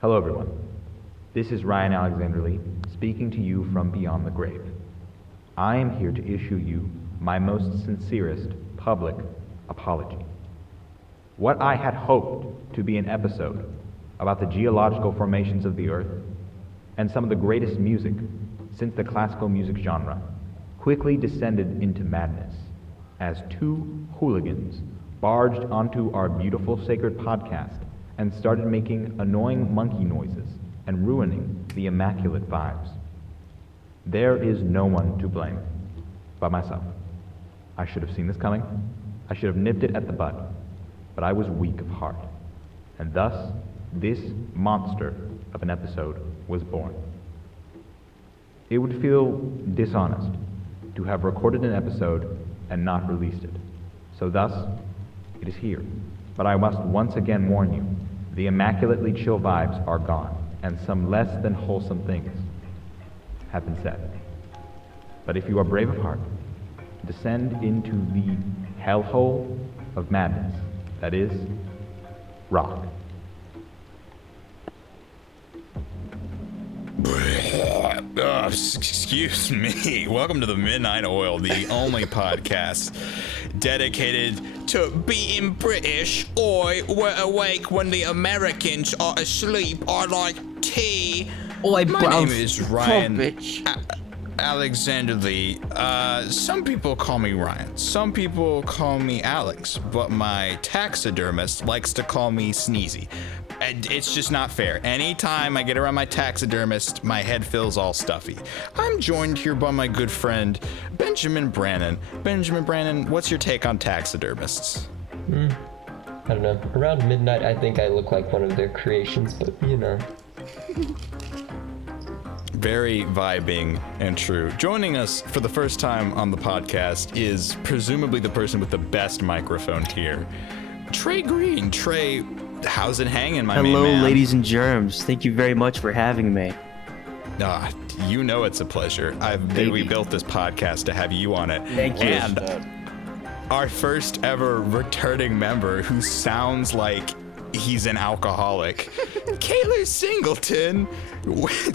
Hello, everyone. This is Ryan Alexander Lee, speaking to you from beyond the grave. I am here to issue you my most sincerest public apology. What I had hoped to be an episode about the geological formations of the Earth and some of the greatest music since the classical music genre quickly descended into madness as two hooligans barged onto our beautiful sacred podcast and started making annoying monkey noises and ruining the immaculate vibes. There is no one to blame but myself. I should have seen this coming. I should have nipped it at the bud, but I was weak of heart, and thus this monster of an episode was born. It would feel dishonest to have recorded an episode and not released it, so thus it is here. But I must once again warn you, the immaculately chill vibes are gone, and some less than wholesome things have been said. But if you are brave of heart, descend into the hellhole of madness that is rock. Excuse me. Welcome to the Midnight Oil, the only podcast dedicated to being British. We're awake when the Americans are asleep. I like tea. My name is Ryan Alexander Lee. Some people call me Ryan. Some people call me Alex. But my taxidermist likes to call me Sneezy. And it's just not fair. Anytime I get around my taxidermist, my head feels all stuffy. I'm joined here by my good friend, Benjamin Brannon. Benjamin Brannon, what's your take on taxidermists? I don't know. Around midnight, I think I look like one of their creations, but you know. Very vibing and true. Joining us for the first time on the podcast is presumably the person with the best microphone here, Trey Green. Trey, how's it hanging, my man? Hello, ladies and germs. Thank you very much for having me. You know it's a pleasure. We built this podcast to have you on it. Thank you. And our first ever returning member who sounds like he's an alcoholic, KAYLOR Singleton.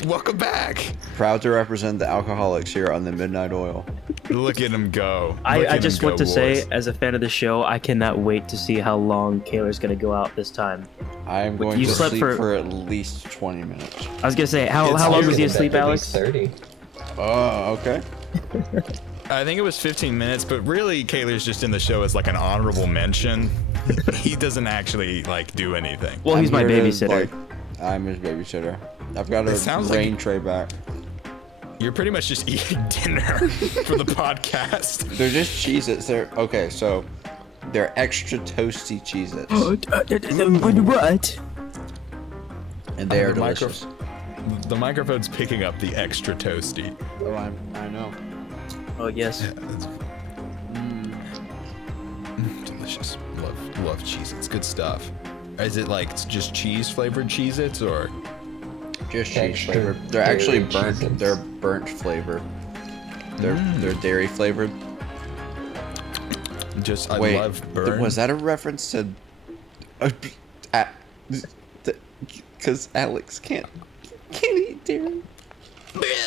Welcome back. Proud to represent the alcoholics here on the Midnight Oil. Look at him go. I just want to say, as a fan of the show, I cannot wait to see how long KAYLOR's going to go out this time. I am going to sleep for at least 20 minutes. I was going to say, how long was he asleep, Alex? 30. Oh, okay. I think it was 15 minutes, but really KAYLOR's just in the show as like an honorable mention. He doesn't actually do anything. Well, he's my babysitter. I'm his babysitter. I've got a rain tray back. You're pretty much just eating dinner for the podcast. They're just Cheez-Its. They're extra toasty Cheez-Its. What? And they are delicious. The microphone's picking up the extra toasty. Oh, I know. Oh, yes. Yeah, delicious. Love Cheez-Its. Good stuff. Is it just cheese flavored Cheez-Its or? Just cheese flavored. They're actually burnt. Cheez-Its. They're burnt flavor. They're dairy flavored. I love burnt. Was that a reference to? Because Alex can't eat dairy.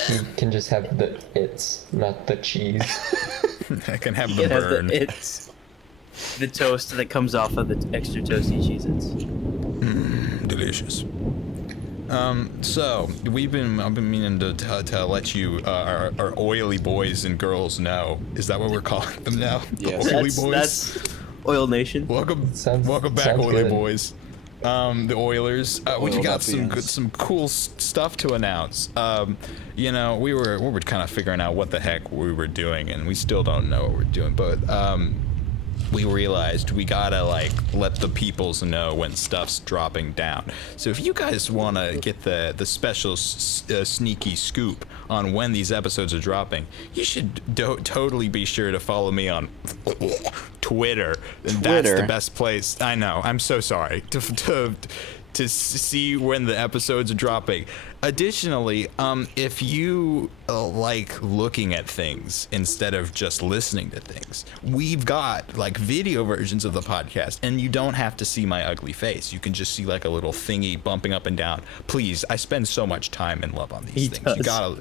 You can just have it's not the cheese. I can have the burn. It's the toast that comes off of the extra toasty Cheez-Its. Delicious. So I've been meaning to let you, our oily boys and girls know. Is that what we're calling them now? Yes. Oily boys. That's Oil Nation. Welcome back, oily good. Boys. The Oilers. We got some cool stuff to announce. We were kind of figuring out what the heck we were doing, and we still don't know what we're doing, but we realized we gotta let the peoples know when stuff's dropping down. So if you guys want to get the special sneaky scoop on when these episodes are dropping, you should totally be sure to follow me on Twitter. That's the best place. I know. I'm so sorry. to see when the episodes are dropping. Additionally, if you like looking at things instead of just listening to things, we've got like video versions of the podcast, and you don't have to see my ugly face. You can just see like a little thingy bumping up and down. Please, I spend so much time and love on these things. Does.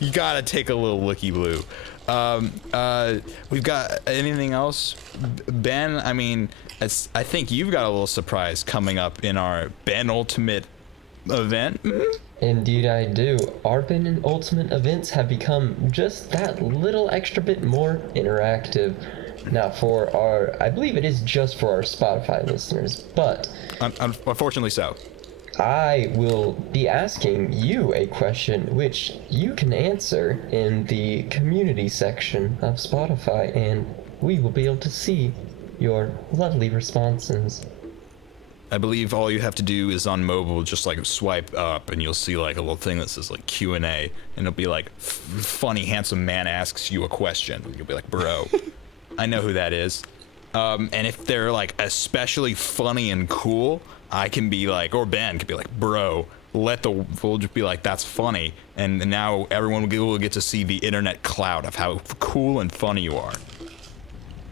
You gotta take a little looky blue. We've got anything else, Ben? I mean, I think you've got a little surprise coming up in our Ben Ultimate event. Indeed I do. Our Ben and Ultimate events have become just that little extra bit more interactive. Now for our, I believe it is just for our Spotify listeners, but Unfortunately so. I will be asking you a question which you can answer in the community section of Spotify, and we will be able to see your lovely responses. I believe all you have to do is on mobile, just like swipe up, and you'll see like a little thing that says like Q&A, and it'll be like, funny handsome man asks you a question. You'll be like, bro, I know who that is. And if they're like especially funny and cool, I can be like, or Ben can be like, bro, we'll just be like, that's funny. And now everyone will get to see the internet cloud of how cool and funny you are.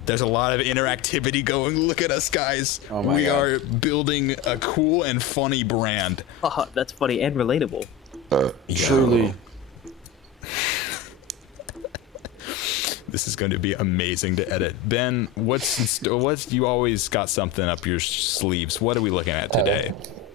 There's a lot of interactivity going. Look at us, guys. Oh my we God. are building a cool and funny brand. That's funny and relatable. Truly. This is going to be amazing to edit. Ben, what's you always got something up your sleeves? What are we looking at today?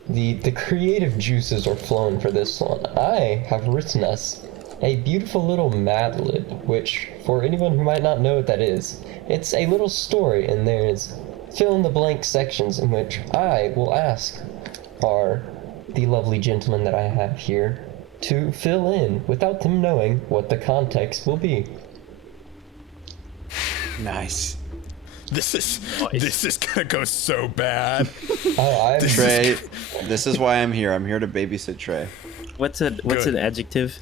The creative juices are flowing for this one. I have written us a beautiful little Mad Lib, which, for anyone who might not know what that is, it's a little story, and there's fill-in-the-blank sections in which I will ask the lovely gentleman that I have here to fill in without them knowing what the context will be. Nice. This is gonna go so bad. Trey, this is why I'm here. I'm here to babysit Trey. What's an adjective?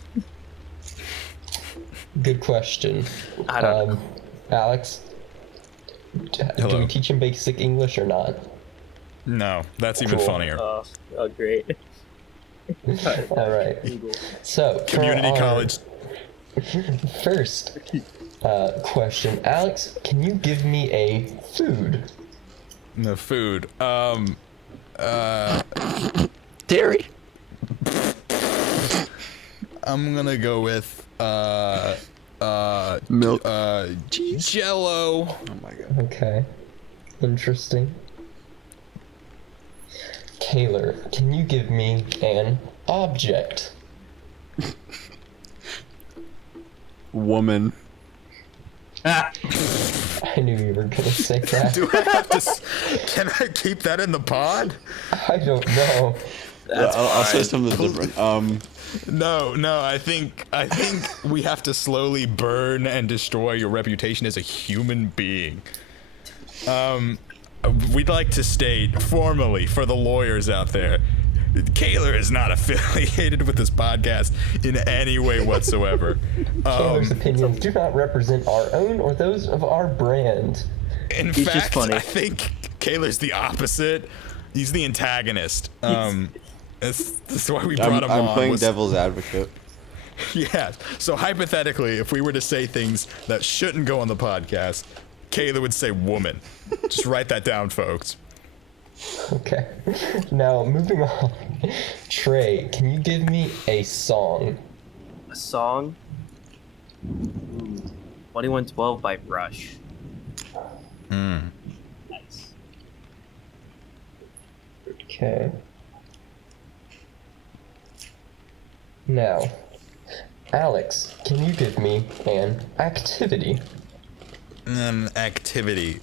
Good question. I don't know. Alex, do Hello. we teach him basic English or not? No, that's even Cool. funnier. Oh, great. All right. So, for Community our college. First question, Alex, can you give me a food? The food. Dairy. I'm gonna go with Milk. Jello. Oh my god. Okay. Interesting. Kaylor, can you give me an object? Woman. I knew you were gonna say that. Do I have to? Can I keep that in the pod? I don't know. I'll say something different. No. I think we have to slowly burn and destroy your reputation as a human being. We'd like to state formally for the lawyers out there, Kaylor is not affiliated with this podcast in any way whatsoever. Kaylor's opinions do not represent our own or those of our brand. In He's just fact, funny. I think Kaylor's the opposite. He's the antagonist. That's why we brought him on. I'm playing devil's advocate. Yeah. So hypothetically, if we were to say things that shouldn't go on the podcast, Kaylor would say woman. Just write that down, folks. Okay. Now, moving on. Trey, can you give me a song? A song? 2112 by Rush. Nice. Okay. Now, Alex, can you give me an activity? An activity.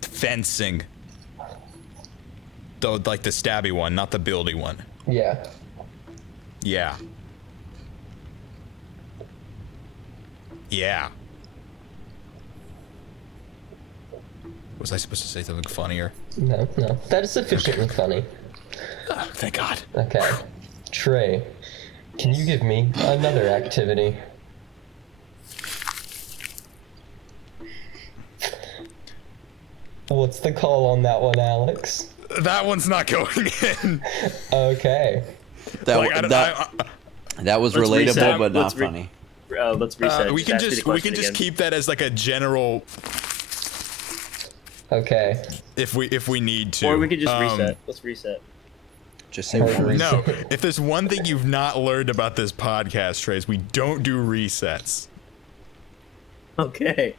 Fencing. Though, like the stabby one, not the buildy one. Yeah. Yeah. Yeah. Was I supposed to say something funnier? No. That is sufficiently funny. Oh, thank God. Okay. Trey, can you give me another activity? What's the call on that one, Alex? That one's not going in. Okay. That Like, that was Let's relatable, reset. but not Let's funny. Let's reset. We can ask me the just question again. keep that as like a general Okay. if we need to. Or we could just reset. Let's reset. Just say Okay. one. No, if there's one thing you've not learned about this podcast, Trey, is we don't do resets. Okay.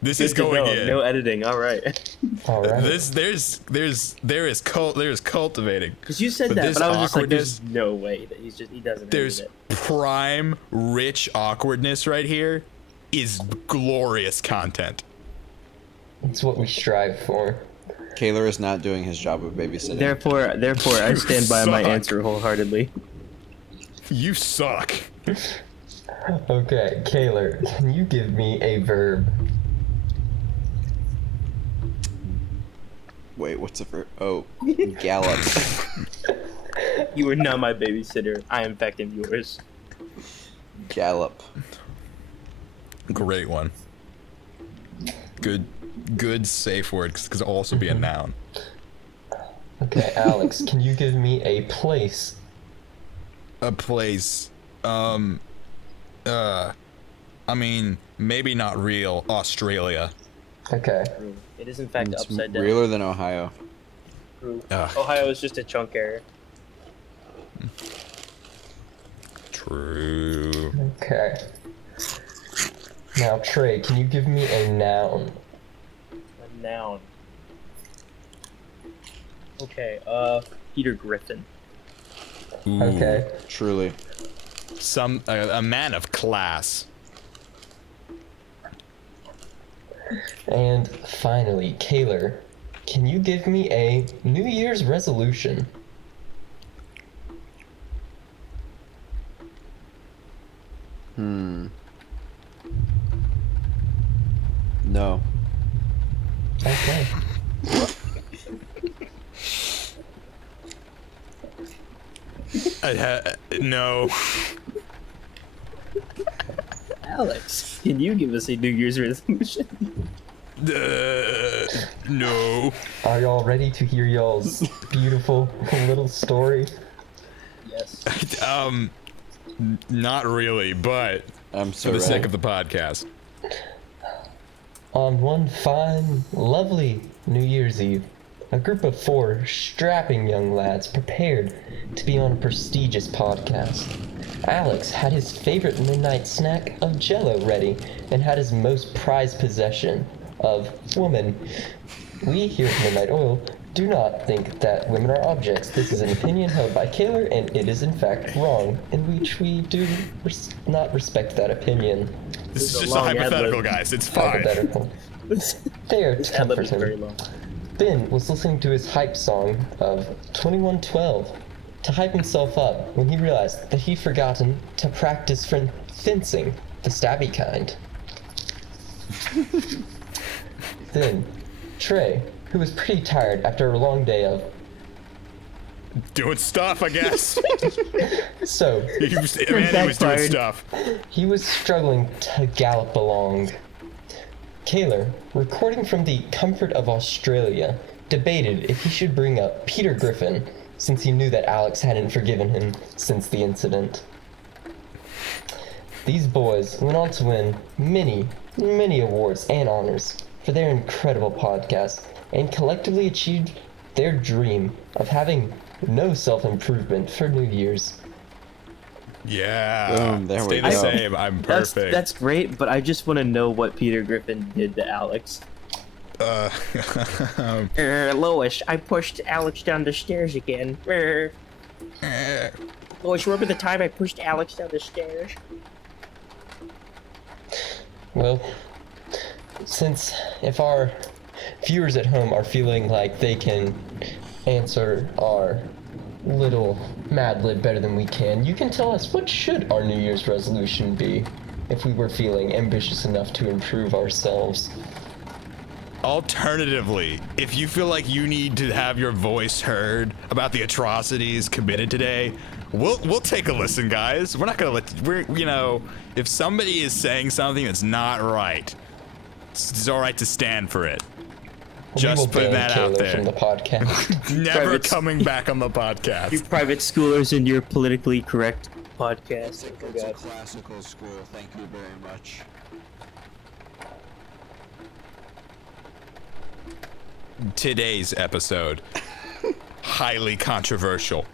This Good is to going know. in. No editing. All right. All right. There is cultivating. Because you said But that, this but I was just like, awkwardness- there's no way that he doesn't There's edit prime rich awkwardness right here is glorious content. It's what we strive for. KAYLOR is not doing his job of babysitting. it. Therefore, I stand by my suck. answer wholeheartedly. You suck. Okay, KAYLOR, can you give me a verb? Wait, what's the verb? Oh, gallop. You are not my babysitter. I, in fact, am yours. Gallop. Great one. Good safe word because it could also be a noun. Okay, Alex, can you give me a place? A place. I mean, maybe not real. Australia. Okay. It is, in fact, It's upside down. realer than Ohio. Ugh. Ohio is just a chunk area. True. Okay. Now, Trey, can you give me a noun? A noun. Okay, Peter Griffin. Ooh. Okay. Truly. A man of class. And finally, KAYLOR, can you give me a New Year's resolution? No. Okay. No. Alex, can you give us a New Year's resolution? No. Are y'all ready to hear y'all's beautiful little story? Yes. Not really, but I'm so for the ready. sake of the podcast. On one fine, lovely New Year's Eve, a group of 4 strapping young lads prepared to be on a prestigious podcast. Alex had his favorite midnight snack of Jell-O ready and had his most prized possession of woman. We here at Midnight Oil do not think that women are objects. This is an opinion held by KAYLOR, and it is in fact wrong, in which we do not respect that opinion. This is a just a long hypothetical, ad-lib. guys. It's fine. Hypothetical. There to Ad-lib comfort is very him. long. Ben was listening to his hype song of 2112 to hype himself up when he realized that he'd forgotten to practice fencing, the stabby kind. Then, Trey, who was pretty tired after a long day of Doing stuff, I guess. so, He was doing Backfired. stuff. he was struggling to gallop along. KAYLOR, recording from the comfort of Australia, debated if he should bring up Peter Griffin, since he knew that Alex hadn't forgiven him since the incident. These boys went on to win many, many awards and honors for their incredible podcast, and collectively achieved their dream of having no self-improvement for New Year's. Yeah. Boom, there Stay we the go. same. I'm perfect. That's great, but I just want to know what Peter Griffin did to Alex. Lois, I pushed Alex down the stairs again. Lois, remember the time I pushed Alex down the stairs? Well, since if our viewers at home are feeling like they can answer our little Mad Lib better than we can, you can tell us what should our New Year's resolution be if we were feeling ambitious enough to improve ourselves. Alternatively, if you feel like you need to have your voice heard about the atrocities committed today, we'll take a listen, guys. We're not gonna if somebody is saying something that's not right, it's all right to stand for it. Just putting that out there. From the podcast. Never coming back on the podcast. You private schoolers in your politically correct podcast. It's a classical school. Thank you very much. Today's episode, highly controversial.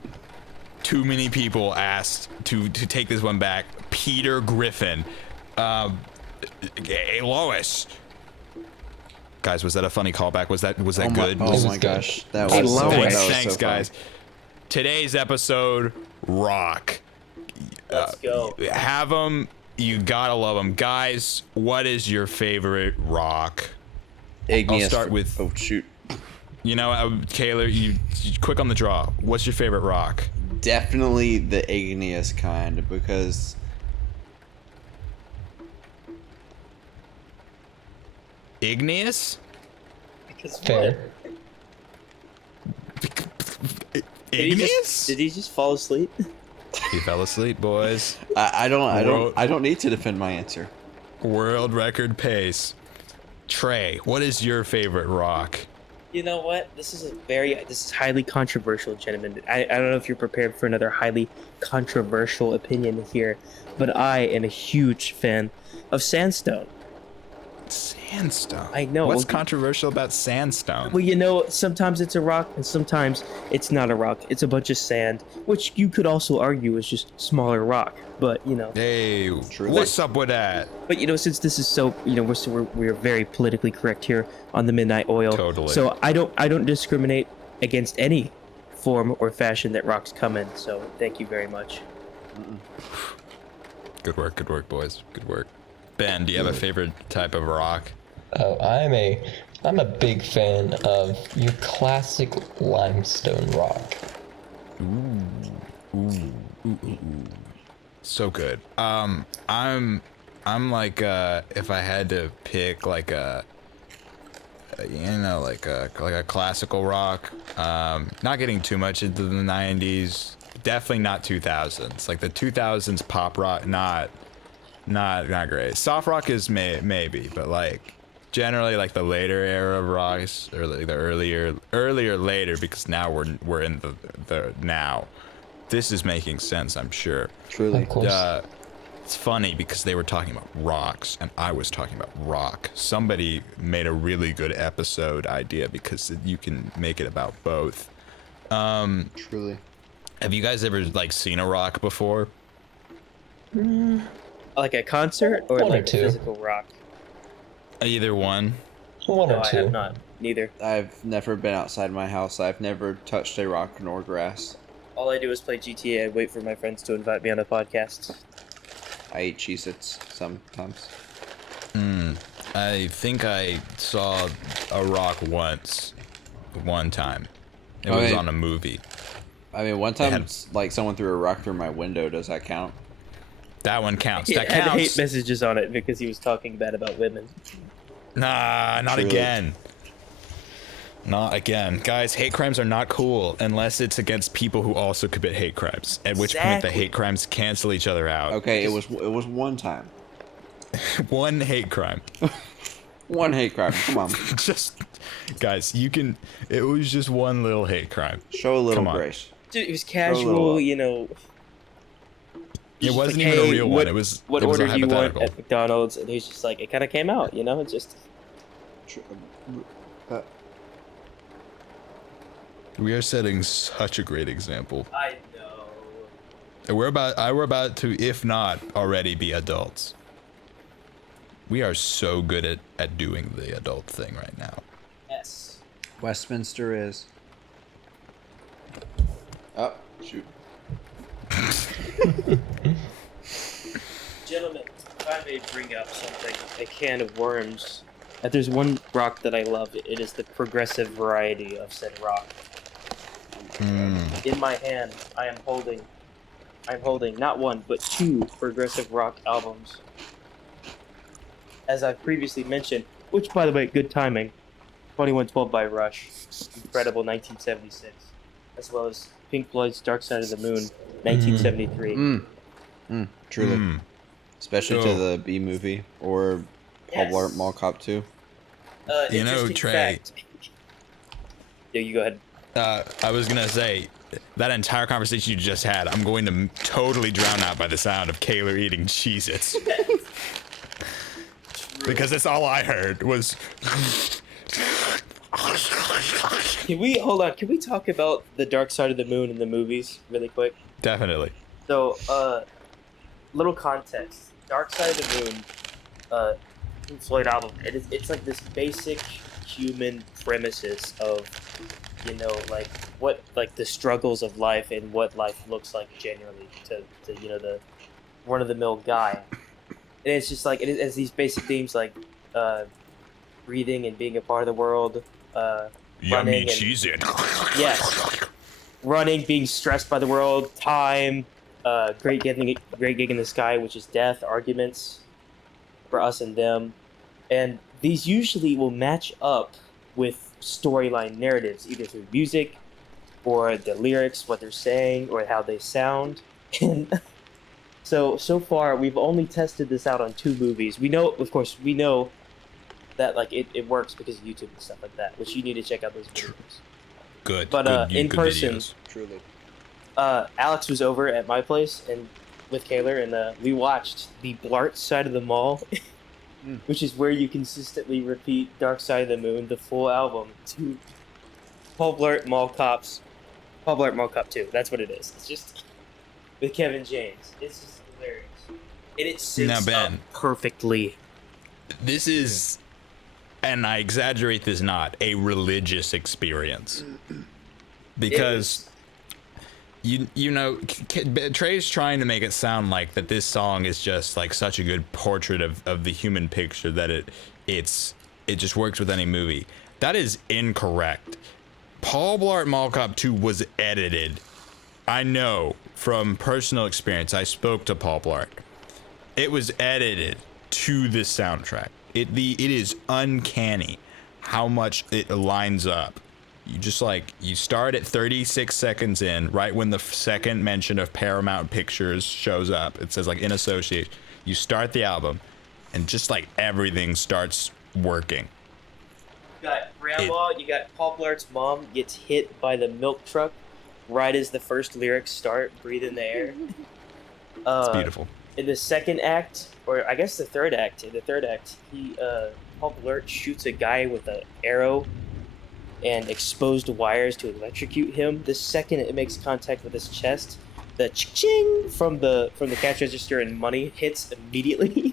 Too many people asked to take this one back. Peter Griffin. Hey, Lois. Guys, was that a funny callback? Was that good? Oh my gosh, that Hey, was so, Lois. that was Thanks, so guys. fun. Today's episode, rock. Let's go. Have them. You gotta love them, guys. What is your favorite rock? Igneous. I'll start with. Oh shoot. You know, Kaylor, you quick on the draw. What's your favorite rock? Definitely the igneous kind because Igneous? Fair. Igneous? Did he just fall asleep? He fell asleep, boys. I don't need to defend my answer. World record pace. Trey, what is your favorite rock? You know what? This is highly controversial, gentlemen. I don't know if you're prepared for another highly controversial opinion here, but I am a huge fan of sandstone. Sandstone. I know. What's Well, controversial about sandstone? Well, you know, sometimes it's a rock and sometimes it's not a rock. It's a bunch of sand, which you could also argue is just smaller rock. But, you know. Hey, Truly. what's up with that? But, you know, since this is so, you know, we're very politically correct here on the Midnight Oil. Totally. So I don't discriminate against any form or fashion that rocks come in. So thank you very much. Good work, boys. Good work. Ben, do you have a favorite type of rock? Oh, I'm a big fan of your classic limestone rock. So good. I'm like if I had to pick like a like a classical rock, not getting too much into the 90s, definitely not 2000s. Like the 2000s pop rock, not great. Soft rock is maybe, but like generally like the later era of rocks, or like the earlier later, because now we're in the now. This is making sense, I'm sure. Truly. Of course. It's funny because they were talking about rocks and I was talking about rock. Somebody made a really good episode idea because you can make it about both. Truly. Have you guys ever like seen a rock before? Like a concert or One or like a two. physical rock? Either one. One No, or I two. have not. Neither. I've never been outside my house. I've never touched a rock nor grass. All I do is play GTA and wait for my friends to invite me on a podcast. I eat Cheez-Its sometimes. I think I saw a rock one time. It was Okay. on a movie. I mean, one time, had- like someone threw a rock through my window. Does that count? That one counts. Yeah, That it had hate counts. messages on it because he was talking bad about women. Nah, not Truly. again. Not again. Guys, hate crimes are not cool unless it's against people who also commit hate crimes. At which point the Exactly. hate crimes cancel each other out. Okay, it was one time. One hate crime. One hate crime. Come on, Just, guys, it was just one little hate crime. show a little Come on. grace. Dude, it was little casual, up. you know. It wasn't like, even a hey, real one. It was What it was order a do you want hypothetical. at McDonald's? And he's just like, it kind of came out, you know? It's just. We are setting such a great example. I know. And we're about to, if not already, be adults. We are so good at doing the adult thing right now. Yes. Westminster is. Oh shoot! Gentlemen, if I may bring up something, a can of worms. If there's one rock that I love, it is the progressive variety of said rock. In my hand, I'm holding not one, but two progressive rock albums. As I've previously mentioned, which by the way, good timing, 2112 by Rush, incredible 1976, as well as Pink Floyd's Dark Side of the Moon, 1973. Truly, especially to the B movie or Yes. Walmart Mall Cop 2. You know, Interesting Trey, fact. Yeah, you go ahead. I was gonna say, that entire conversation you just had, I'm going to totally drown out by the sound of KAYLOR eating Cheez-Its. Because that's all I heard was... Can we hold on? Can we talk about the Dark Side of the Moon in the movies really quick? Definitely. So, little context. Dark Side of the Moon, Pink Floyd album. It's like this basic human premises of, you know, like what like the struggles of life and what life looks like generally to you know the run of the mill guy. And it's just like it has these basic themes like breathing and being a part of the world. Yummy Cheez-It. Yes. Running, being stressed by the world, time, great gig in the sky, which is death, arguments for us and them. And these usually will match up with storyline narratives, either through music or the lyrics, what they're saying, or how they sound. And so far, we've only tested this out on 2 movies. We know, of course, that like it works because of YouTube and stuff like that, which you need to check out those videos. Good. But good, in good person, videos. Truly. Alex was over at my place and with KAYLOR, and we watched the Blart Side of the Mall, which is where you consistently repeat Dark Side of the Moon, the full album, to Paul Blart Mall Cop 2. That's what it is. It's just with Kevin James. It's just hilarious, and it sits Now, Ben, up perfectly. This is, and I exaggerate this not, a religious experience. Because you know, Trey's trying to make it sound like that this song is just like such a good portrait of the human picture that it just works with any movie. That is incorrect. Paul Blart Mall Cop 2 was edited. I know from personal experience. I spoke to Paul Blart. It was edited to this soundtrack. It is uncanny how much it lines up. You start at 36 seconds in, right when the second mention of Paramount Pictures shows up. It says like in association. You start the album, and just like everything starts working. You got Grandma, you got Paul Blart's mom gets hit by the milk truck right as the first lyrics start, breathe in the air. It's beautiful. In the second act, or I guess the third act, Paul Blart shoots a guy with an arrow and exposed wires to electrocute him. The second it makes contact with his chest, the ching from the cash register and money hits immediately.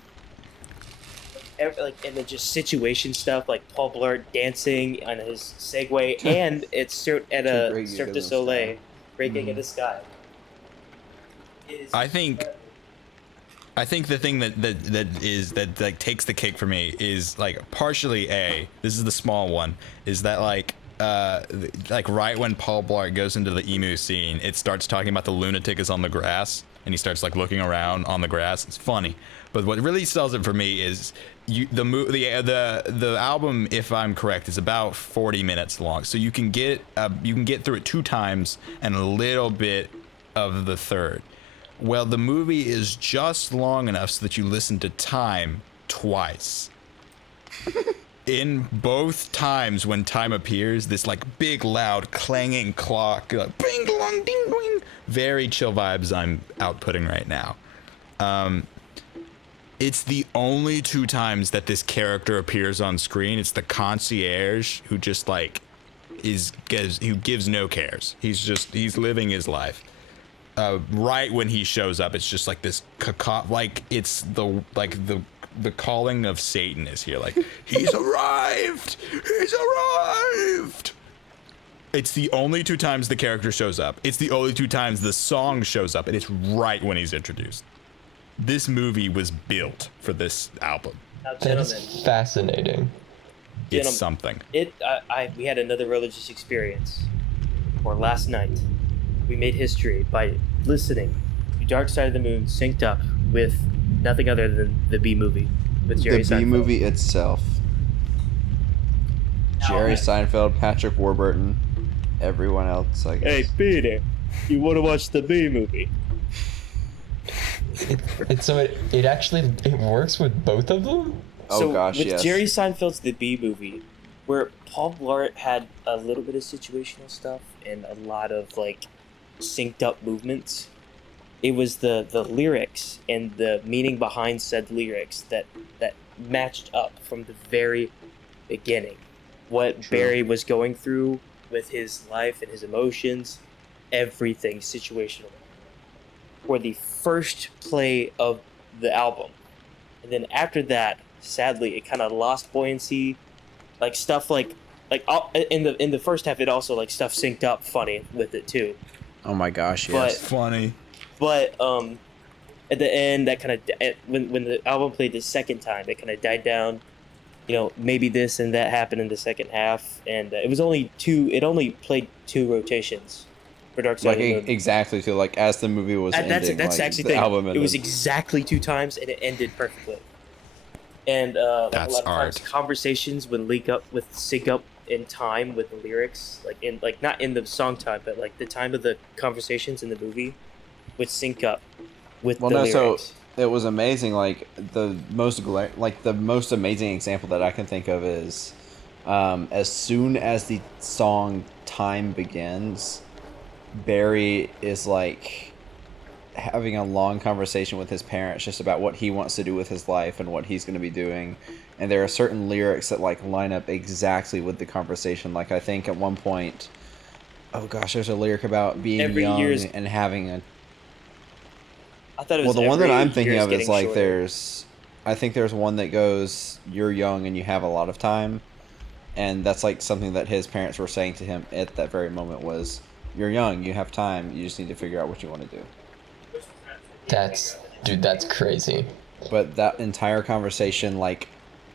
And then just situation stuff like Paul Blart dancing on his Segway, and it's at a Cirque du Soleil, Great Gig in the Sky. I think the thing that like takes the cake for me is like partially this is the small one, is that like right when Paul Blart goes into the emu scene, it starts talking about the lunatic is on the grass and he starts like looking around on the grass. It's funny, but what really sells it for me is the album, if I'm correct, is about 40 minutes long, so you can get through it 2 times and a little bit of the third. Well, the movie is just long enough so that you listen to time twice. In both times when time appears, this like big loud clanging clock, like bing dong ding ding, very chill vibes I'm outputting right now. It's the only 2 times that this character appears on screen. It's the concierge who just like who gives no cares. He's living his life. Right when he shows up, it's just like this like it's the calling of Satan is here. Like he's arrived. It's the only 2 times the character shows up. It's the only 2 times the song shows up, and it's right when he's introduced. This movie was built for this album. Now, That is fascinating. It's something. We had another religious experience, or last night. We made history by listening to Dark Side of the Moon synced up with nothing other than the B movie with Jerry Seinfeld. The B movie itself. Jerry Seinfeld, Patrick Warburton, everyone else, I guess. Hey, Peter, you want to watch the B movie? It works with both of them? Oh so gosh, with yes. Jerry Seinfeld's The B Movie, where Paul Blart had a little bit of situational stuff and a lot of like synced up movements. It was the lyrics and the meaning behind said lyrics that matched up from the very beginning. What True. Barry was going through with his life and his emotions, everything situational. For the first play of the album. And then after that, sadly, it kind of lost buoyancy. Like stuff like in the first half, it also like stuff synced up funny with it too. Oh my gosh, But- yes. Funny. But at the end, that kind of when the album played the second time, it kind of died down. You know, maybe this and that happened in the second half, and it was only two. It only played 2 rotations for Dark Side Like of the Moon. exactly, so like as the movie was ending, That's like, actually the the thing. album It was ended. exactly 2 times, and it ended perfectly. And like That's a lot of times, art. conversations would sync up in time with the lyrics, like not in the song time, but like the time of the conversations in the movie would sync up with Well, the no, lyrics. so it was amazing. Like the most amazing example that I can think of is, as soon as the song "Time" begins, Barry is like having a long conversation with his parents just about what he wants to do with his life and what he's going to be doing. And there are certain lyrics that like line up exactly with the conversation. Like I think at one point, oh gosh, there's a lyric about being Every young year's- and having a. I thought it Well, was the one that every I'm thinking year's of is getting like shorter. I think there's one that goes, "You're young and you have a lot of time," and that's like something that his parents were saying to him at that very moment was, "You're young, you have time, you just need to figure out what you want to do." That's crazy. But that entire conversation like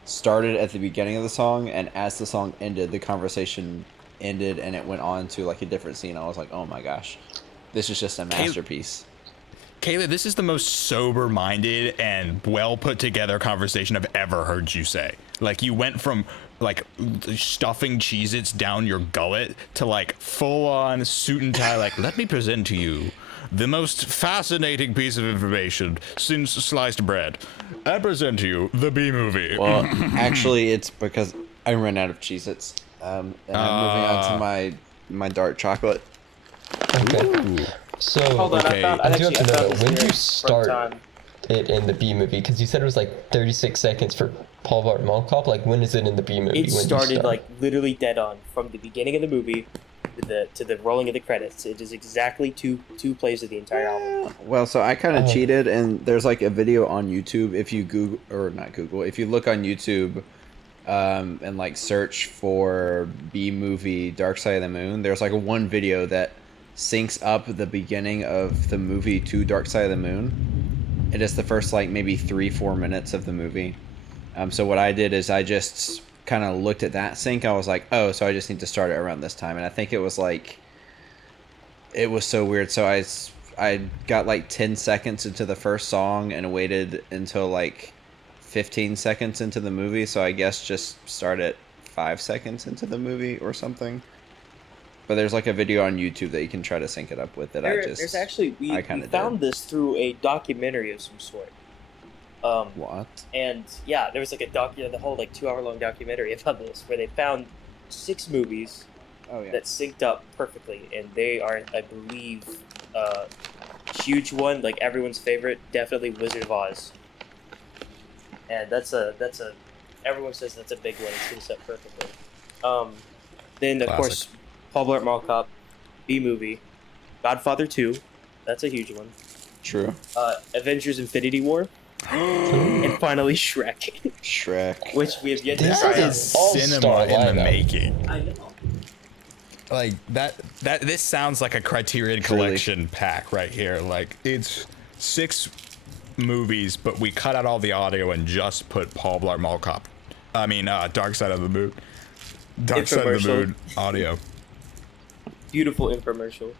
started at the beginning of the song, and as the song ended, the conversation ended and it went on to like a different scene. I was like, oh my gosh, this is just a masterpiece. Kayla, this is the most sober-minded and well put together conversation I've ever heard you say. Like you went from like stuffing Cheez-Its down your gullet to like full-on suit and tie. Like, let me present to you the most fascinating piece of information since sliced bread. I present to you the B movie. Well, actually, it's because I ran out of Cheez-Its, and I'm moving on to my dark chocolate. Okay. So Hold on, Okay. I do have to know found though, this when do you lyric from start time. it in the B movie? Because you said it was like 36 seconds for Paul Blart Mall Cop. Like when is it in the B movie? It When do you started start? like literally dead on from the beginning of the movie to the rolling of the credits. It is exactly two plays of the entire album. Well, so I kind of Oh. cheated, and there's like a video on YouTube. If you Google, or not Google, if you look on YouTube, and like search for B movie Dark Side of the Moon, there's like one video that syncs up the beginning of the movie to Dark Side of the Moon. It is the first like maybe 3-4 minutes of the movie. So what I did is I just kind of looked at that sync. I was like, oh, so I just need to start it around this time. And I think it was like, it was so weird. So I got like 10 seconds into the first song and waited until like 15 seconds into the movie. So I guess just start at 5 seconds into the movie or something. But there's like a video on YouTube that you can try to sync it up with that There's actually we kinda found this through a documentary of some sort. What? And yeah, there was like the whole like 2-hour-long documentary about this where they found 6 movies Oh yeah. that synced up perfectly, and they are, I believe, huge one, like everyone's favorite, definitely Wizard of Oz. And that's a everyone says that's a big one. It syncs up perfectly. Then of Classic. course, Paul Blart Mall Cop, B movie, Godfather 2, that's a huge one. True. Avengers Infinity War, and finally Shrek, Shrek. which we have yet to This try is out. Cinema all-star in the lineup. making. I know. Like that this sounds like a Criterion Truly. Collection pack right here. Like it's 6 movies, but we cut out all the audio and just put Paul Blart Mall Cop. I mean, Dark Side of the Moon. Dark Side of the Infomercial. Moon audio. Beautiful infomercial.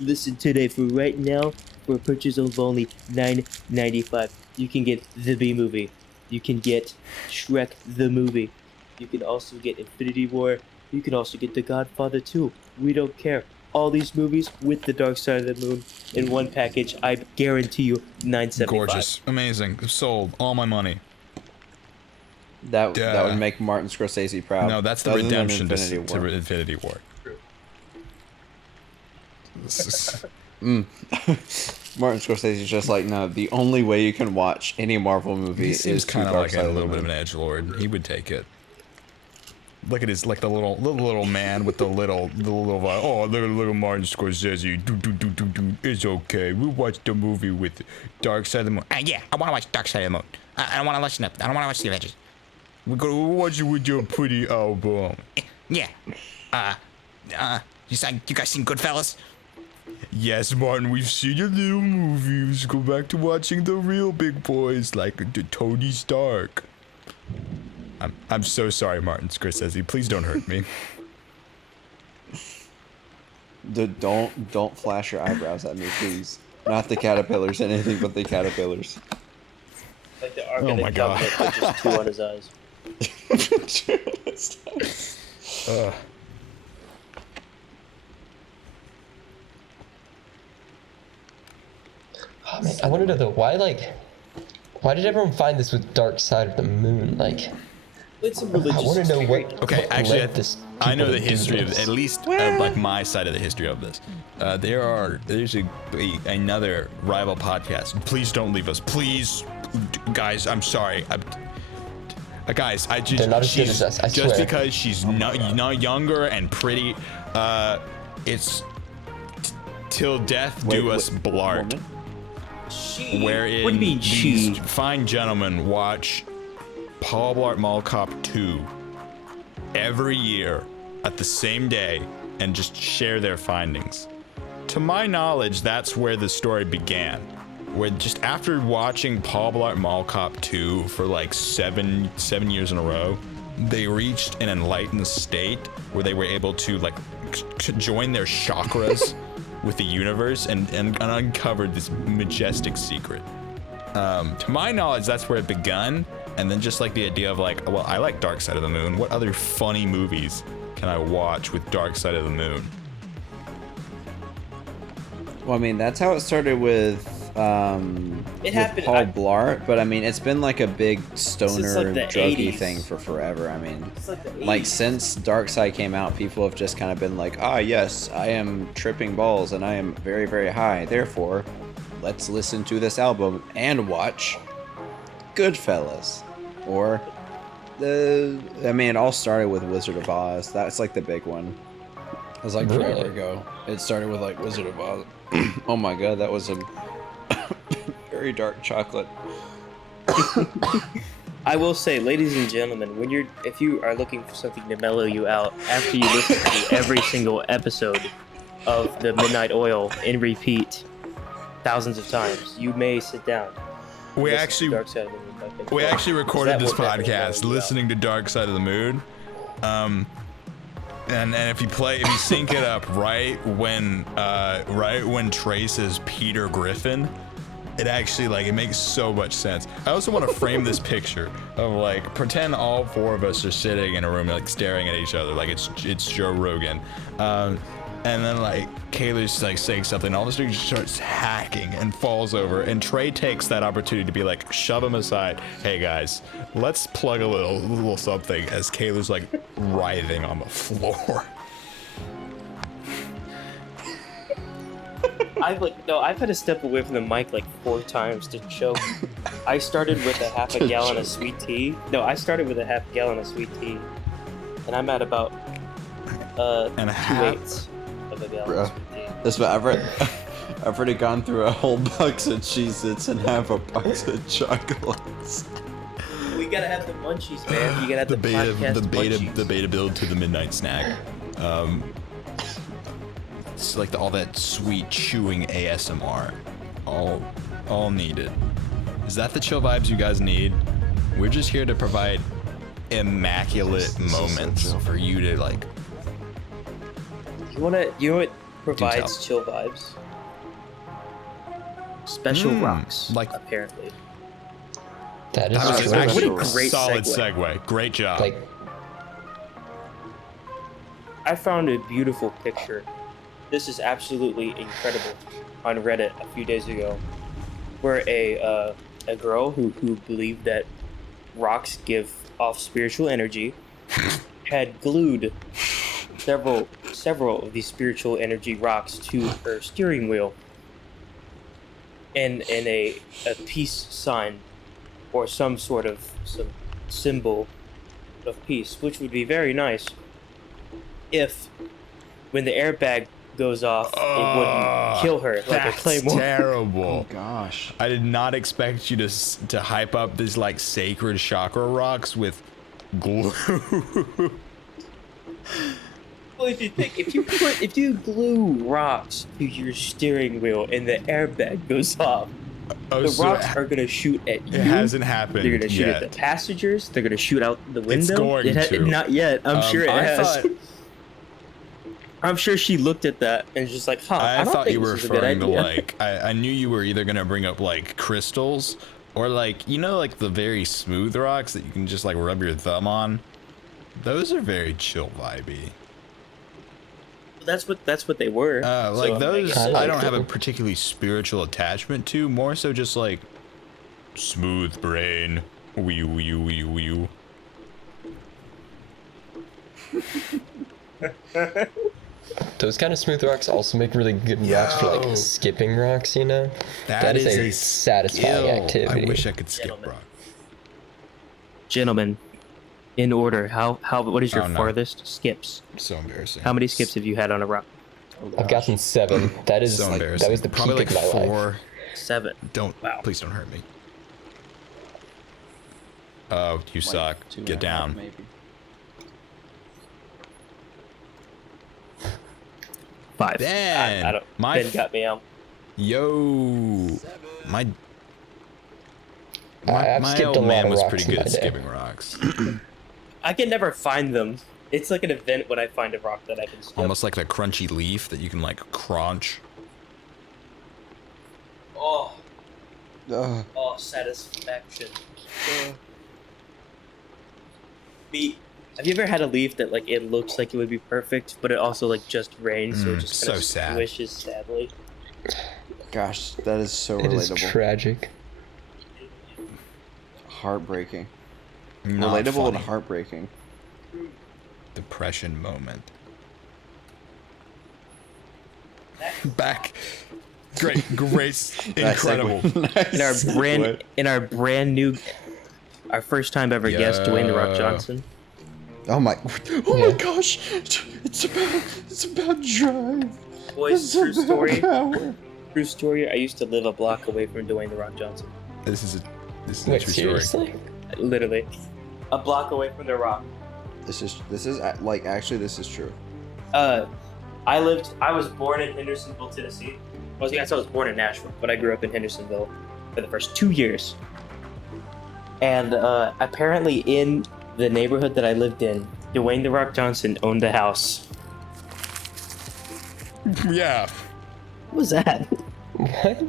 Listen today for right now, for a purchase of only $9.95, you can get the B movie. You can get Shrek the movie. You can also get Infinity War. You can also get The Godfather 2. We don't care. All these movies with the Dark Side of the Moon in one package. I guarantee you $9.75. Gorgeous. Amazing. Sold. All my money. That Duh. would make Martin Scorsese proud. No, that's the Other than redemption to Infinity War. Infinity War. Martin Scorsese's just like, no, the only way you can watch any Marvel movie He is seems through kind of Dark like Side a of the little bit of Moon. an edgelord. He would take it. Look at his like the little man with the little oh look at Martin Scorsese. Do. It's okay. We'll watch the movie with Dark Side of the Moon. Yeah, I want to watch Dark Side of the Moon. I don't want to listen up. I don't want to watch the Avengers. We'll watch it with your pretty album. Yeah. You guys seen Goodfellas? Yes, Martin, we've seen your little movies. Go back to watching the real big boys like the Tony Stark. I'm so sorry, Martin Scorsese. Please don't hurt me. Don't flash your eyebrows at me, please. Not the caterpillars, anything but the caterpillars. Like the Ark Oh of the my God. Covenant with just 2 on his eyes. Oh, man, I want to know though, why did everyone find this with Dark Side of the Moon? Like, It's a I religious want to know history. Okay, what actually, led this I know people the to do history of this. at least like my side of the history of this. There's another rival podcast. Please don't leave us, please, guys. I'm sorry. Guys, I just They're not as good she's- as us, I just swear. because she's not younger and pretty. It's till death do us blart. Woman? She. Wherein What do you mean these she? fine gentlemen watch Paul Blart Mall Cop 2 every year at the same day and just share their findings. To my knowledge, that's where the story began. Where just after watching Paul Blart Mall Cop 2 for like seven years in a row, they reached an enlightened state where they were able to like join their chakras with the universe and uncovered this majestic secret. To my knowledge, that's where it begun. And then just like the idea of like, well, I like Dark Side of the Moon. What other funny movies can I watch with Dark Side of the Moon? Well, I mean, that's how it started with happened- Paul Blart, but I mean, it's been like a big stoner like the druggy 80s. thing for forever. I mean, It's like the like 80s. since Dark Side came out, people have just kind of been like, ah, yes, I am tripping balls and I am very, very high. Therefore, let's listen to this album and watch Goodfellas. Or I mean, it all started with Wizard of Oz. That's like the big one. It was like forever Really? ago. It started with like Wizard of Oz. Oh my god, that was a very dark chocolate. I will say, ladies and gentlemen, if you are looking for something to mellow you out after you listen to every single episode of the Midnight Oil in repeat thousands of times, you may sit down. and We listen to actually Dark Side of the Moon by Pink we Floyd. actually recorded That this will definitely mellow podcast you out. listening to Dark Side of the Moon. And if you sync it up right when Trey says Peter Griffin, it actually it makes so much sense. I also want to frame this picture of like pretend all 4 of us are sitting in a room like staring at each other like it's Joe Rogan. And then KAYLOR's saying something, and all of a sudden she starts hacking and falls over, and Trey takes that opportunity to be like, shove him aside. Hey guys, let's plug a little something as KAYLOR's writhing on the floor. I've had to step away from the mic 4 times to choke. I started with a half a gallon of sweet tea. No, I started with a half gallon of sweet tea, and I'm at about And a half? 2/8 of a gallon Bruh. of sweet tea. That's what I've already gone through a whole box of Cheez-Its and half a box of chocolates. We gotta have the munchies, man. You gotta have the, podcast munchies. the beta build to the midnight snack. It's all that sweet chewing ASMR, all needed. Is that the chill vibes you guys need? We're just here to provide immaculate This is so moments chill. for you to You know what provides chill vibes? Special rocks, apparently. That is That was true. actually What a great solid segue. segue. Great job. Like, I found a beautiful picture. This is absolutely incredible on Reddit a few days ago, where a girl who believed that rocks give off spiritual energy, had glued several of these spiritual energy rocks to her steering wheel in a peace sign or some symbol of peace, which would be very nice if when the airbag goes off it wouldn't kill her like a claymore. Terrible. Oh gosh. I did not expect you to hype up these like sacred chakra rocks with glue. Well, if you glue rocks to your steering wheel and the airbag goes off, the rocks are gonna shoot at you. It hasn't happened. They're gonna shoot yet. at the passengers. They're gonna shoot out the window. It's going to. Not yet. I'm sure it I has. thought- I'm sure she looked at that and was just like, "Huh." I don't thought think you were this is a good referring to idea. like I knew you were either gonna bring up like crystals or like like the very smooth rocks that you can just like rub your thumb on. Those are very chill vibey. That's what they were. Like So, those, I I like don't have a them. particularly spiritual attachment to. More so, just like smooth brain. Wee wee wee wee. Those kind of smooth rocks also make really good rocks for Yo. like skipping rocks, you know? That is a a satisfying skill. activity. I wish I could skip Gentlemen. rock. Gentlemen, in order, what is your Oh, no. farthest skips? So embarrassing. How many skips have you had on a rock? I've gotten 7. That is So like, embarrassing. that was the Probably peak like of my life. 4. 7. Don't. Wow. Please don't hurt me. Oh, you suck. Like 2.5 Get down. maybe. 5. Ben, I don't. my Ben got me out. Yo, my I've my skipped old a lot man of was rocks pretty in good my at day. skipping rocks. I can never find them. It's like an event when I find a rock that I can skip. Almost like a crunchy leaf that you can like crunch. Oh, Ugh. oh, satisfaction. Have you ever had a leaf that like it looks like it would be perfect, but it also like just rains, so it just kind so of sad. squishes sadly? Gosh, that is so It is relatable. tragic. Heartbreaking. Not Relatable funny. and heartbreaking. Depression moment. Back. Great, incredible. In our brand new, our first time ever guest, Dwayne the Rock Yeah. Johnson. Oh my Yeah. gosh. It's about drive. Boys, It's true about story. power. True story. I used to live a block away from Dwayne the Rock Johnson. This is a Wait, true seriously? Literally, a block away from the Rock. This is like actually this is true. I was born in Hendersonville, Tennessee. I was born in Nashville, but I grew up in Hendersonville for the first 2 years. And apparently in the neighborhood that I lived in, Dwayne the Rock Johnson owned a house. story. Yeah. What was that? What?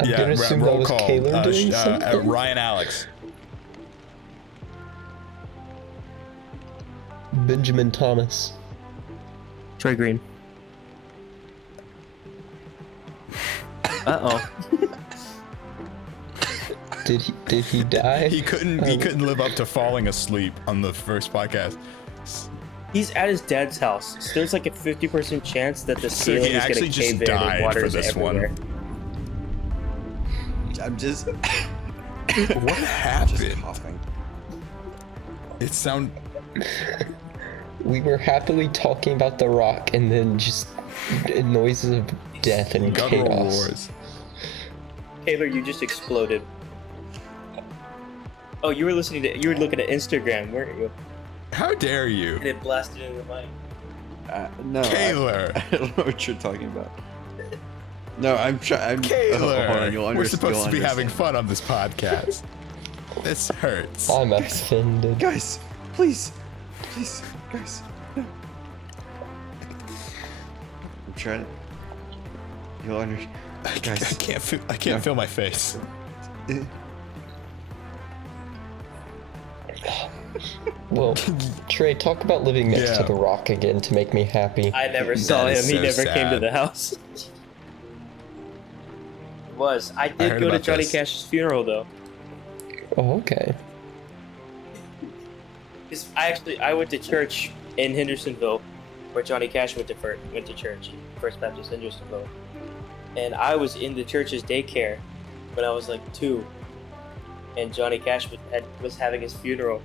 I'm Yeah. gonna assume that Roll was call. KAYLOR doing something? Ryan Alex. Benjamin Thomas. Trey Green. Uh-oh. Did he die? He couldn't live up to falling asleep on the first podcast. He's at his dad's house. So there's like a 50% chance that the So ceiling he is actually gonna just cave in died and water's for this one. everywhere. I'm just What just happened? coughing. It sound. We were happily talking about The Rock and then just noises of death and Guttural chaos. roars. Taylor, you just exploded. Oh, you were looking at Instagram, weren't you? How dare you, And it blasted into the mic. No. Kaylor? I don't know what you're talking about. No, I'm trying. Kaylor, Hold on, you'll we're supposed to be you'll having understand. fun on this podcast. This hurts. I'm offended. Guys, please, guys. No. I'm trying to. You'll understand. I Guys, can't feel my face. Well, Trey, talk about living next Yeah. to The Rock again to make me happy. I never saw That him. is He so never came to sad. the house. I I did heard go to about Johnny this. Cash's funeral though. Oh, okay. Because I went to church in Hendersonville, where Johnny Cash went to church, First Baptist Hendersonville, and I was in the church's daycare when I was like 2, and Johnny Cash was having his funeral.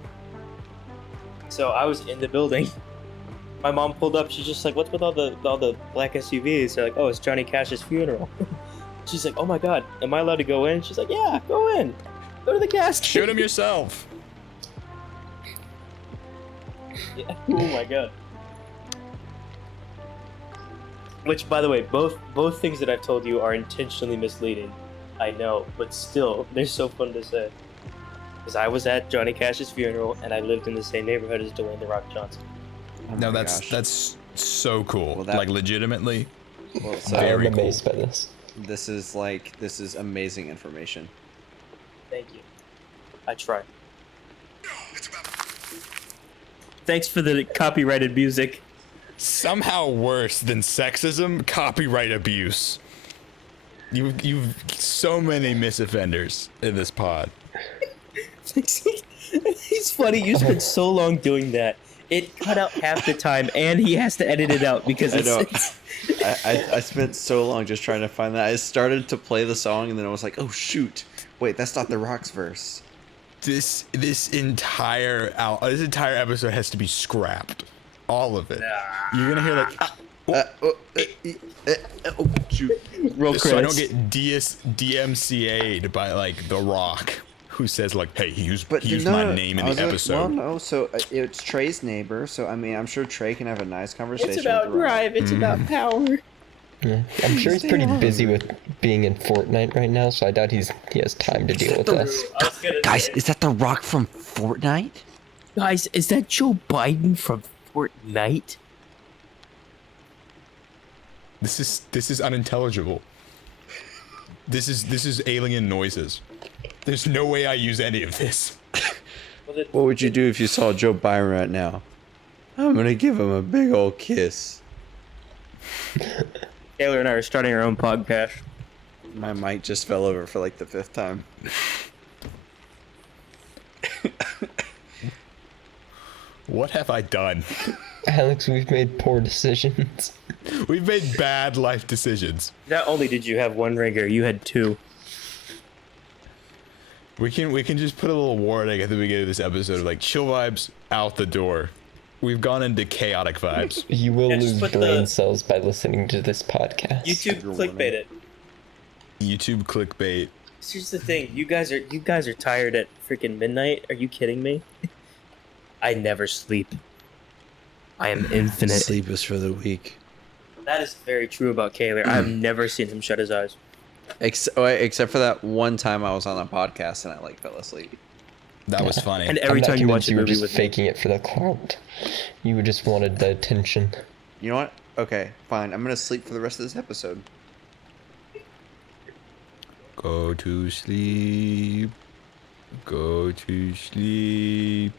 So I was in the building. My mom pulled up. She's just like, "What's with all the black SUVs?" They're like, "Oh, it's Johnny Cash's funeral." She's like, "Oh my God, am I allowed to go in?" She's like, "Yeah, go in. Go to the casket." Shoot him yourself. Yeah. Oh my God. Which, by the way, both things that I've told you are intentionally misleading. I know, but still, they're so fun to say. Because I was at Johnny Cash's funeral, and I lived in the same neighborhood as Dwayne "The Rock" Johnson. Oh No, my that's gosh. that's so cool. Well, that- like legitimately. Well, so Very I'm cool. amazed by this. this is amazing information. Thank you. I try. Thanks for the copyrighted music. Somehow worse than sexism, copyright abuse. You've so many misoffenders in this pod. It's funny, you spent so long doing that. It cut out half the time, and he has to edit it out because I know. it's I spent so long just trying to find that. I started to play the song and then I was like, oh shoot, wait, that's not the Rock's verse. This entire episode has to be scrapped. All of it. You're gonna hear like Oh shoot. real so I don't credits. get DMCA'd by like The Rock, who says like, "Hey, he used But my name in I the was like, well, episode." no, so it's Trey's neighbor, so I mean, I'm sure Trey can have a nice conversation. It's about with the Rock. drive. It's about power. Yeah. I'm sure he's pretty busy with being in Fortnite right now, so I doubt he has time to deal with us. I was gonna Guys, say- is that the Rock from Fortnite? guys, is that Joe Biden from Fortnite? This is unintelligible. This is alien noises. There's no way I use any of this. What would you do if you saw Joe Biden right now? I'm gonna give him a big old kiss. Taylor and I are starting our own podcast. My mic just fell over for like the 5th time. What have I done? Alex, we've made poor decisions. We've made bad life decisions. Not only did you have one ringer, you had 2. We can just put a little warning at the beginning of this episode, like chill vibes out the door. We've gone into chaotic vibes. You will Yeah, just lose put brain the- cells by listening to this podcast. YouTube clickbait it. YouTube clickbait. Here's the thing, you guys are tired at freaking midnight. Are you kidding me? I never sleep. I am infinite. Sleep is for the weak. That is very true about Kaylor. I've never seen him shut his eyes. Except for that one time I was on a podcast and I like fell asleep. That was funny. And every I'm not time you watch convinced a you were movie just with me. faking it for the clout. You just wanted the attention. You know what? Okay, fine. I'm gonna sleep for the rest of this episode. Go to sleep. Go to sleep.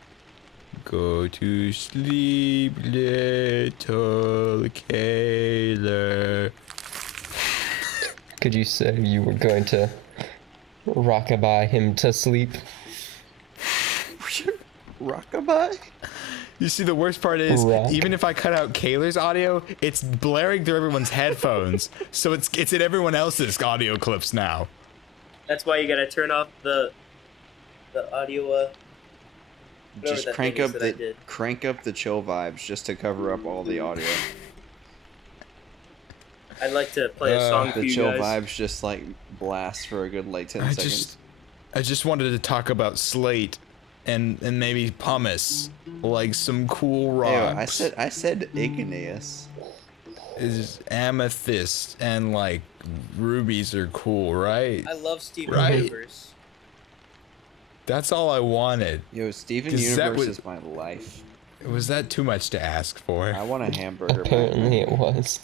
Go to sleep, little Kaylor. Could you say you were going to rockabye him to sleep? Rockabye? You see, the worst part is, Rock. even if I cut out Kaylor's audio, it's blaring through everyone's headphones, so it's in everyone else's audio clips now. That's why you gotta turn off the audio. whatever Just that crank thing is up that I the did. crank up the chill vibes just to cover up all the audio. I'd like to play a song for The you chill guys. vibes just like blast for a good like 10 seconds. I just wanted to talk about Slate and maybe pumice, like some cool Ew, rocks. I said igneous. Is amethyst and like rubies are cool, right? I love Steven Right. Universe. That's all I wanted. Yo, Steven 'Cause that Universe was- is my life. Was that too much to ask for? I want a hamburger. Apparently it was.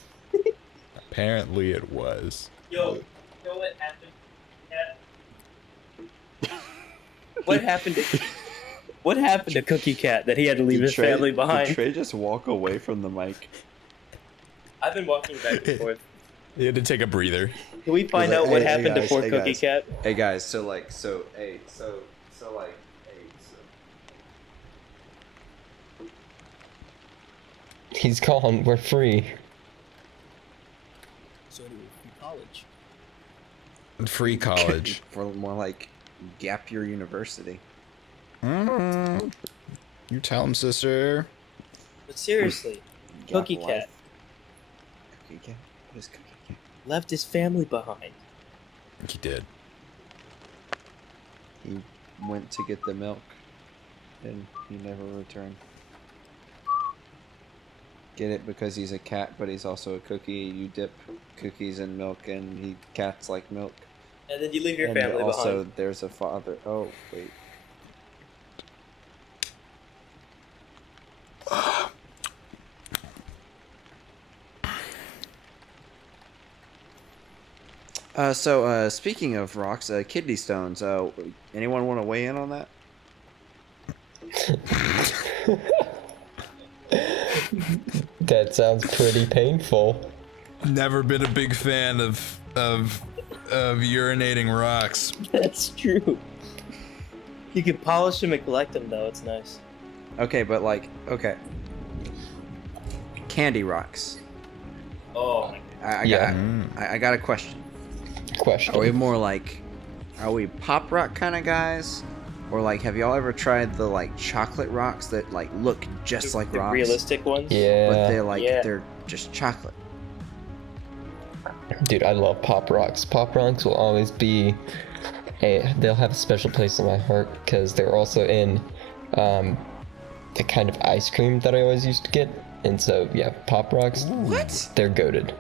Apparently it was. Yo, you know what happened? What happened to What happened to Cookie Cat that he had to leave Did his family behind? Did Trey just walk away from the mic? I've been walking back and forth. You had to take a breather. Can we find like, out what hey, happened guys, to poor hey, Cookie guys. Cat? Hey guys, so So like 8. So. He's gone. We're free. So anyway, college. Free college. For more like Gap Year University. You tell him, sister. But seriously, Gap Cookie life. Cat Cookie Cat? What is Cookie Cat? left his family behind. He did. He went to get the milk, and he never returned. Get it? Because he's a cat, but he's also a cookie. You dip cookies in milk, and cats like milk. And then you leave your And family also, behind. there's a father. Oh, wait. Speaking of rocks, kidney stones. Anyone want to weigh in on that? That sounds pretty painful. Never been a big fan of urinating rocks. That's true. You can polish them and collect them, though. It's nice. Okay, but like, okay. Candy rocks. Oh my god. I got a question. Question. Are we more like, are we pop rock kind of guys? Or like, have y'all ever tried the like chocolate rocks that like look just like The rocks? realistic ones? Yeah. But they're like, Yeah. they're just chocolate. Dude, I love Pop Rocks. Pop Rocks will always be they'll have a special place in my heart because they're also in the kind of ice cream that I always used to get. And so, yeah, Pop Rocks, What? they're goated.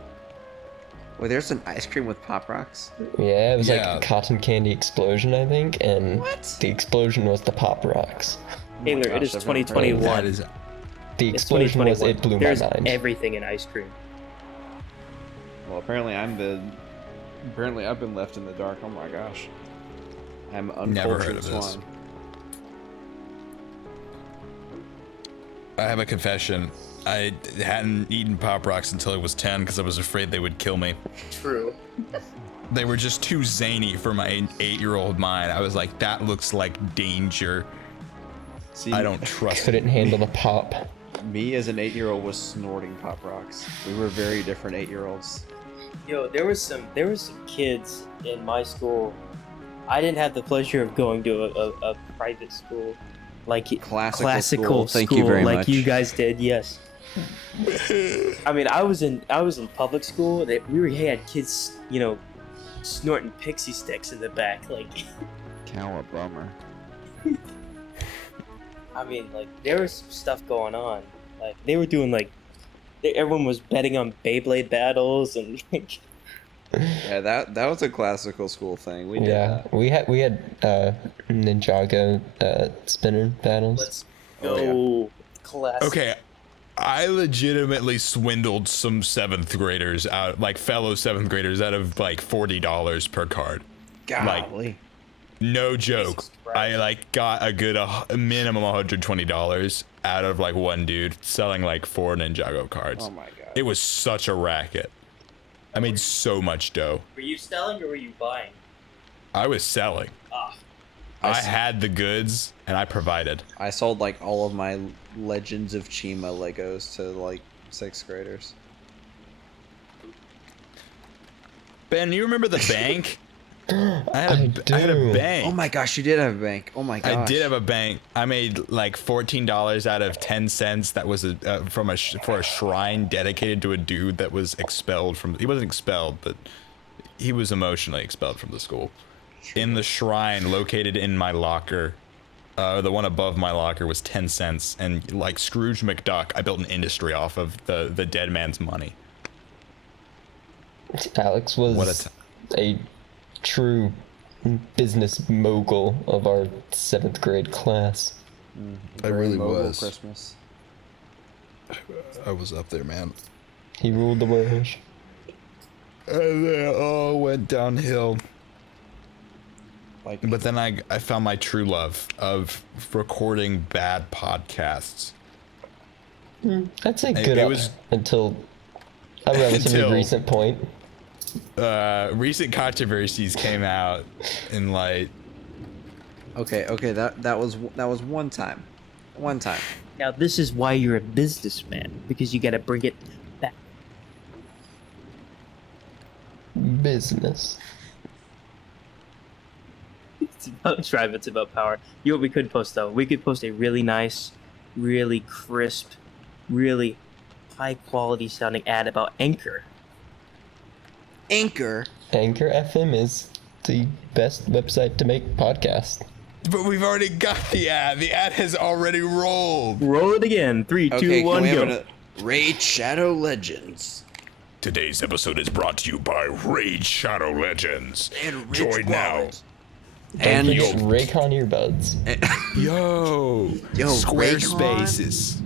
Wait, there's an ice cream with pop rocks? Yeah, it was Yeah. like a cotton candy explosion, I think, and What? the explosion was the Pop Rocks. Taylor, gosh, it is I've never heard of 2021. That is. The It's explosion was 2021. it blew There's my mind. everything in ice cream. Well, apparently I've been left in the dark. Oh my gosh. I'm uncultured Never heard of this. swine. I have a confession. I hadn't eaten Pop Rocks until I was 10 because I was afraid they would kill me. True. They were just too zany for my 8-year-old mind. I was like, that looks like danger. See, I don't trust Couldn't handle the pop. Me as an 8-year-old was snorting pop rocks. We were very different 8-year-olds. Yo, there was some kids in my school. I didn't have the pleasure of going to a private school, like Classical school. school, Thank you very like much. you guys did. Yes. I mean, I was in public school. We had kids, snorting pixie sticks in the back. Like, Cow a bummer. I mean, like there was some stuff going on. Like they were doing everyone was betting on Beyblade battles and like. Yeah, that was a classical school thing. We did Yeah, that. we had Ninjago spinner battles. Let's Oh, go, classic. Okay, I legitimately swindled some 7th graders out, like fellow 7th graders, out of like $40 per card. Golly. No joke. Jesus Christ. I like got a good a minimum $120 out of like one dude selling like 4 Ninjago cards. Oh my god. It was such a racket. I made so much dough. Were you selling or were you buying? I was selling. Ah, I had the goods and I provided. I sold like all of my Legends of Chima Legos to like 6th graders. Ben, you remember the bank? I had a do. bank. Oh my gosh, you did have a bank. Oh my gosh. I did have a bank. I made like $14 out of 10 cents. That was for a shrine dedicated to a dude that was expelled from. He wasn't expelled, but he was emotionally expelled from the school. In the shrine located in my locker, the one above my locker was 10 cents, and like Scrooge McDuck, I built an industry off of the dead man's money. Alex What was a true business mogul of our 7th grade class. I Very really mobile was. Christmas. I was up there, man. He ruled the world. And then it all went downhill. Like, But then I found my true love of recording bad podcasts. I'd say It good up was- until a relatively Until- recent point. Recent controversies came out in like Okay, that was one time. One time. Now this is why you're a businessman, because you gotta bring it back. Business. It's about drive, it's about power. You know what we could post though? We could post a really nice, really crisp, really high quality sounding ad about Anchor. Anchor. Anchor FM is the best website to make podcasts. But we've already got the ad. The ad has already rolled. Roll it again. 3, 2, Okay, 1, can we go. have a Raid Shadow Legends? Today's episode is brought to you by Raid Shadow Legends. And Rich Join now. Wallets. Don't And forget Raycon earbuds. Yo, Yo, Squarespaces.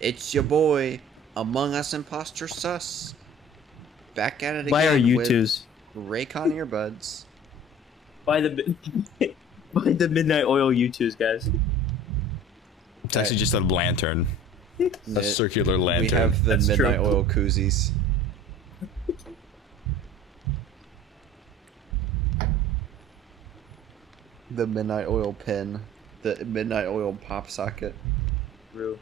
It's your boy, Among Us Imposter Sus. Back at it again. Buy our with U2s. Raycon earbuds. Buy the buy the Midnight Oil U2s, guys. It's actually just a lantern, a circular We lantern. have the That's Midnight true. Oil koozies. The Midnight Oil pin. The Midnight Oil pop socket. True.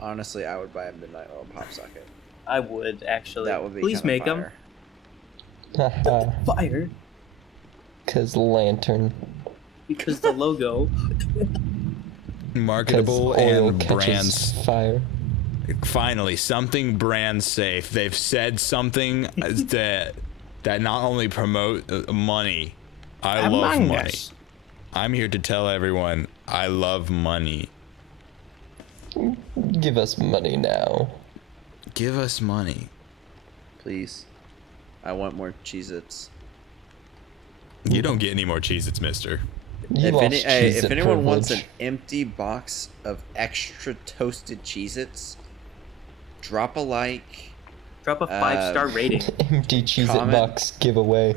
Honestly, I would buy a Midnight Oil pop socket. I would actually. That would be Please kinda make them. fire. Haha. Fire. Cause lantern. Because the logo. Marketable Cause oil and catches brands. fire. Finally, something brand safe. They've said something that not only promote money. I love Among money. Us. I'm here to tell everyone I love money. Give us money now. Give us money. Please. I want more Cheez-Its. You don't get any more Cheez-Its, mister. You If, lost if Cheez-It anyone wants an privilege. empty box of extra toasted Cheez-Its, drop a like. Drop a 5-star rating. Empty Cheez-It Comment. box giveaway.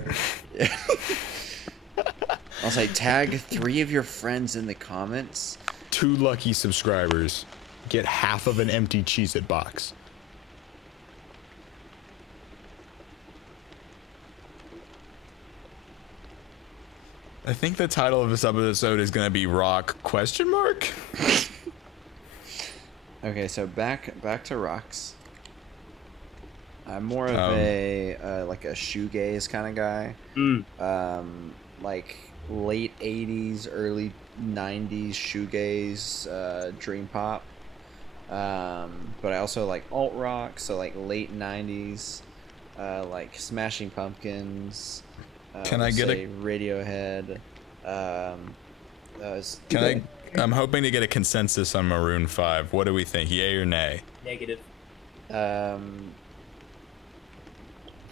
I'll say tag 3 of your friends in the comments. 2 lucky subscribers get half of an empty Cheez-It box. I think the title of this episode is gonna be Rock ? Okay, so back to rocks. I'm more of Um, a like a shoegaze kind of guy. Like late 80s, early 90s shoegaze, dream pop. But I also like alt rock, so like late 90s, like Smashing Pumpkins. Can I get say Radiohead? I'm hoping to get a consensus on Maroon 5. What do we think? Yay or nay? Negative. I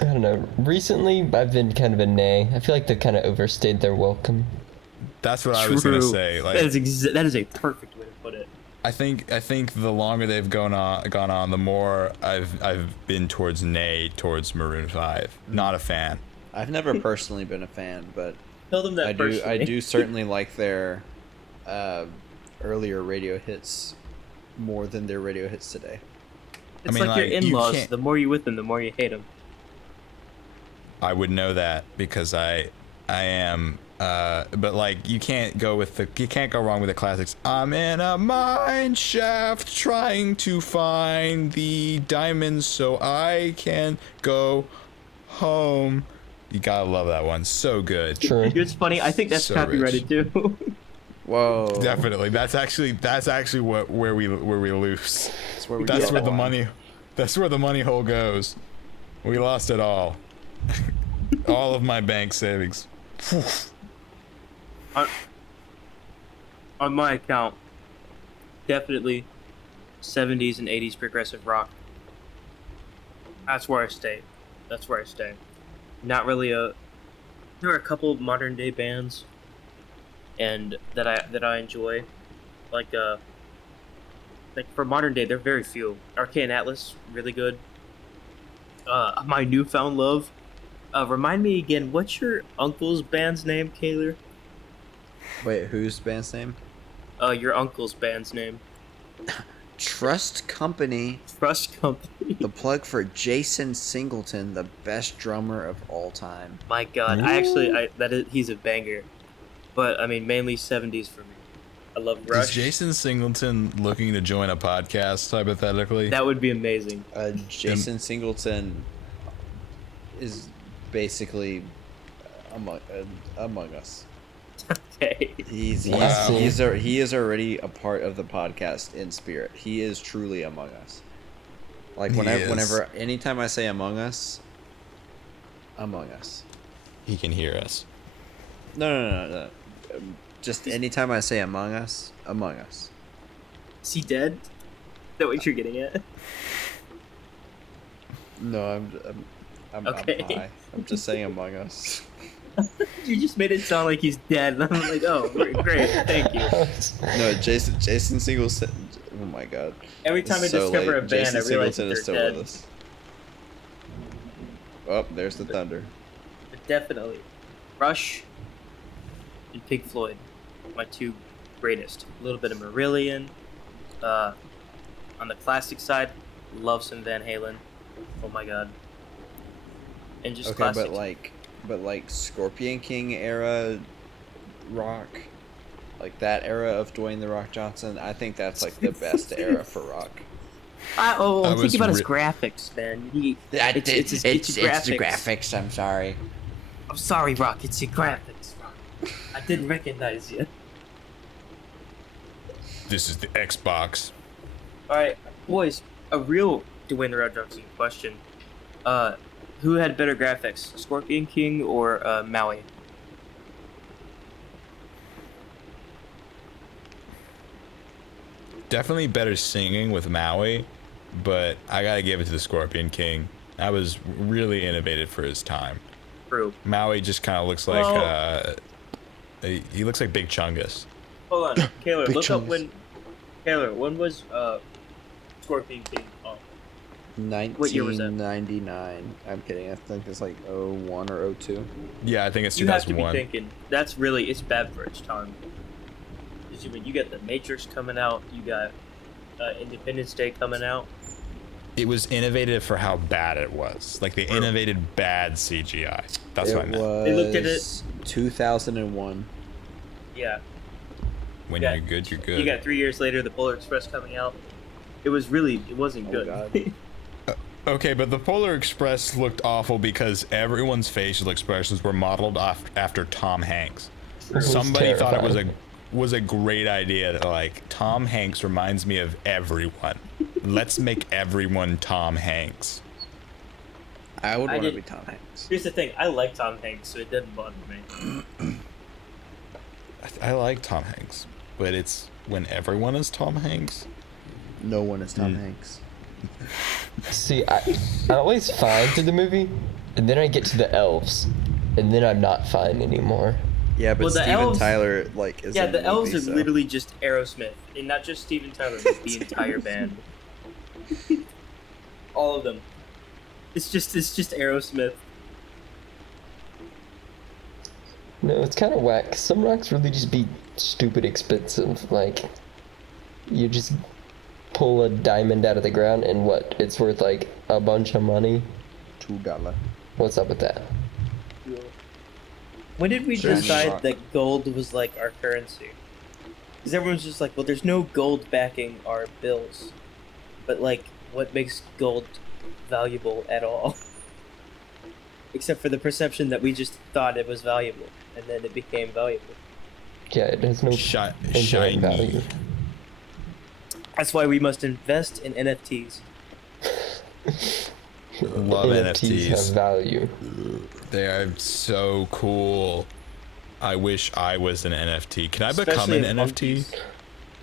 don't know. Recently, I've been kind of a nay. I feel like they've kind of overstayed their welcome. That's what I was gonna True. say. Like, that is a perfect way to put it. I think the longer they've gone on, the more I've been towards towards Maroon 5. Not a fan. I've never personally been a fan, but Tell them that I personally. do certainly like their earlier radio hits more than their radio hits today. It's I mean, like your like, you in-laws. can't- The more you with them, the more you hate them. I would know that because I am. But like you can't go wrong with the classics. I'm in a mine shaft trying to find the diamonds so I can go home. You gotta love that one. So good. True. It's funny. I think that's So copyrighted too. Whoa! Definitely. That's actually where we lose. That's where, we That's go where the on. money. That's where the money hole goes. We lost it all. All of my bank savings. On my account, definitely 70s and 80s progressive rock. That's where I stay. That's where I stay. Not really a. There are a couple of modern day bands, and that I enjoy, like for modern day, they're very few. Arcane Atlas, really good. My newfound love. Remind me again, what's your uncle's band's name, Kaylor? Wait, whose band's name? Your uncle's band's name. Trust Company. Trust Company. The plug for Jason Singleton, the best drummer of all time. My God, he's a banger. But I mean, mainly 70s for me. I love Rush. Is Jason Singleton looking to join a podcast, hypothetically? That would be amazing. Jason Singleton is basically among us. Okay. He is already a part of the podcast in spirit. He is truly among us. Like anytime I say among us, He can hear us. No. Just anytime I say among us. Is he dead? Is that what you're getting at? No, I'm Okay. high. I'm just saying among us. You just made it sound like he's dead, and I'm like, oh, great, thank you. No, Jason Singleton. Oh my God. Every time I So discover late. a band, Jason I realize Singleton that is still they're with dead. us. Oh, there's the thunder. But definitely, Rush and Pink Floyd, my two greatest. A little bit of Marillion. On the classic side, love some Van Halen. Oh my God. And just Okay, classic. but like Scorpion King era rock, like that era of Dwayne the Rock Johnson, I think that's like the best era for rock. I'm was thinking about his graphics, man. It's his graphics. I'm sorry. I'm sorry, Rock. It's your graphics, Rock. I didn't recognize you. This is the Xbox. All right, boys. A real Dwayne the Rock Johnson question. Who had better graphics, Scorpion King or Maui? Definitely better singing with Maui, but I gotta give it to the Scorpion King. That was really innovative for his time. True. Maui just kind of looks like he looks like Big Chungus. Hold on, Kaylor. Big Look up chunks. when was Scorpion King on? What year was that? 1999. I'm kidding. I think it's like 01 or 02. Yeah, I think it's You have to be 2001. thinking it's bad for its time. You got The Matrix coming out. You got Independence Day coming out. It was innovative for how bad it was. Like they innovated bad CGI. That's what I meant. They looked at it- 2001. Yeah. When Yeah. you're good, you're good. You got 3 years later, the Polar Express coming out. It wasn't good. God. Okay, but the Polar Express looked awful because everyone's facial expressions were modeled after Tom Hanks. was Somebody thought it terrifying. was a great idea that like Tom Hanks reminds me of everyone. Let's make everyone Tom Hanks. I would I want to did- be Tom Hanks. Here's the thing. I like Tom Hanks, so it doesn't bother me. I like Tom Hanks, but it's when everyone is Tom Hanks. No one is Tom Hanks. See, I always fine through the movie, and then I get to the elves, and then I'm not fine anymore. Yeah, but Well, the Steven elves- Tyler like is Yeah, in the elves movie, are so- literally just Aerosmith, and not just Steven Tyler, but the entire band. All of them. It's just Aerosmith. No, it's kind of whack. Some rocks really just be stupid expensive. Like, you just pull a diamond out of the ground, and what? It's worth like a bunch of money. $2. What's up with that? When did we Shiny decide rock. that gold was like our currency? Because everyone's just like, well, there's no gold backing our bills. But like, what makes gold valuable at all? Except for the perception that we just thought it was valuable, and then it became valuable. Yeah, it has no Shiny. inherent value. That's why we must invest in NFTs. Love NFTs have NFTs. value. They are so cool. I wish I was an NFT. Can I become Especially an in NFT? monkeys.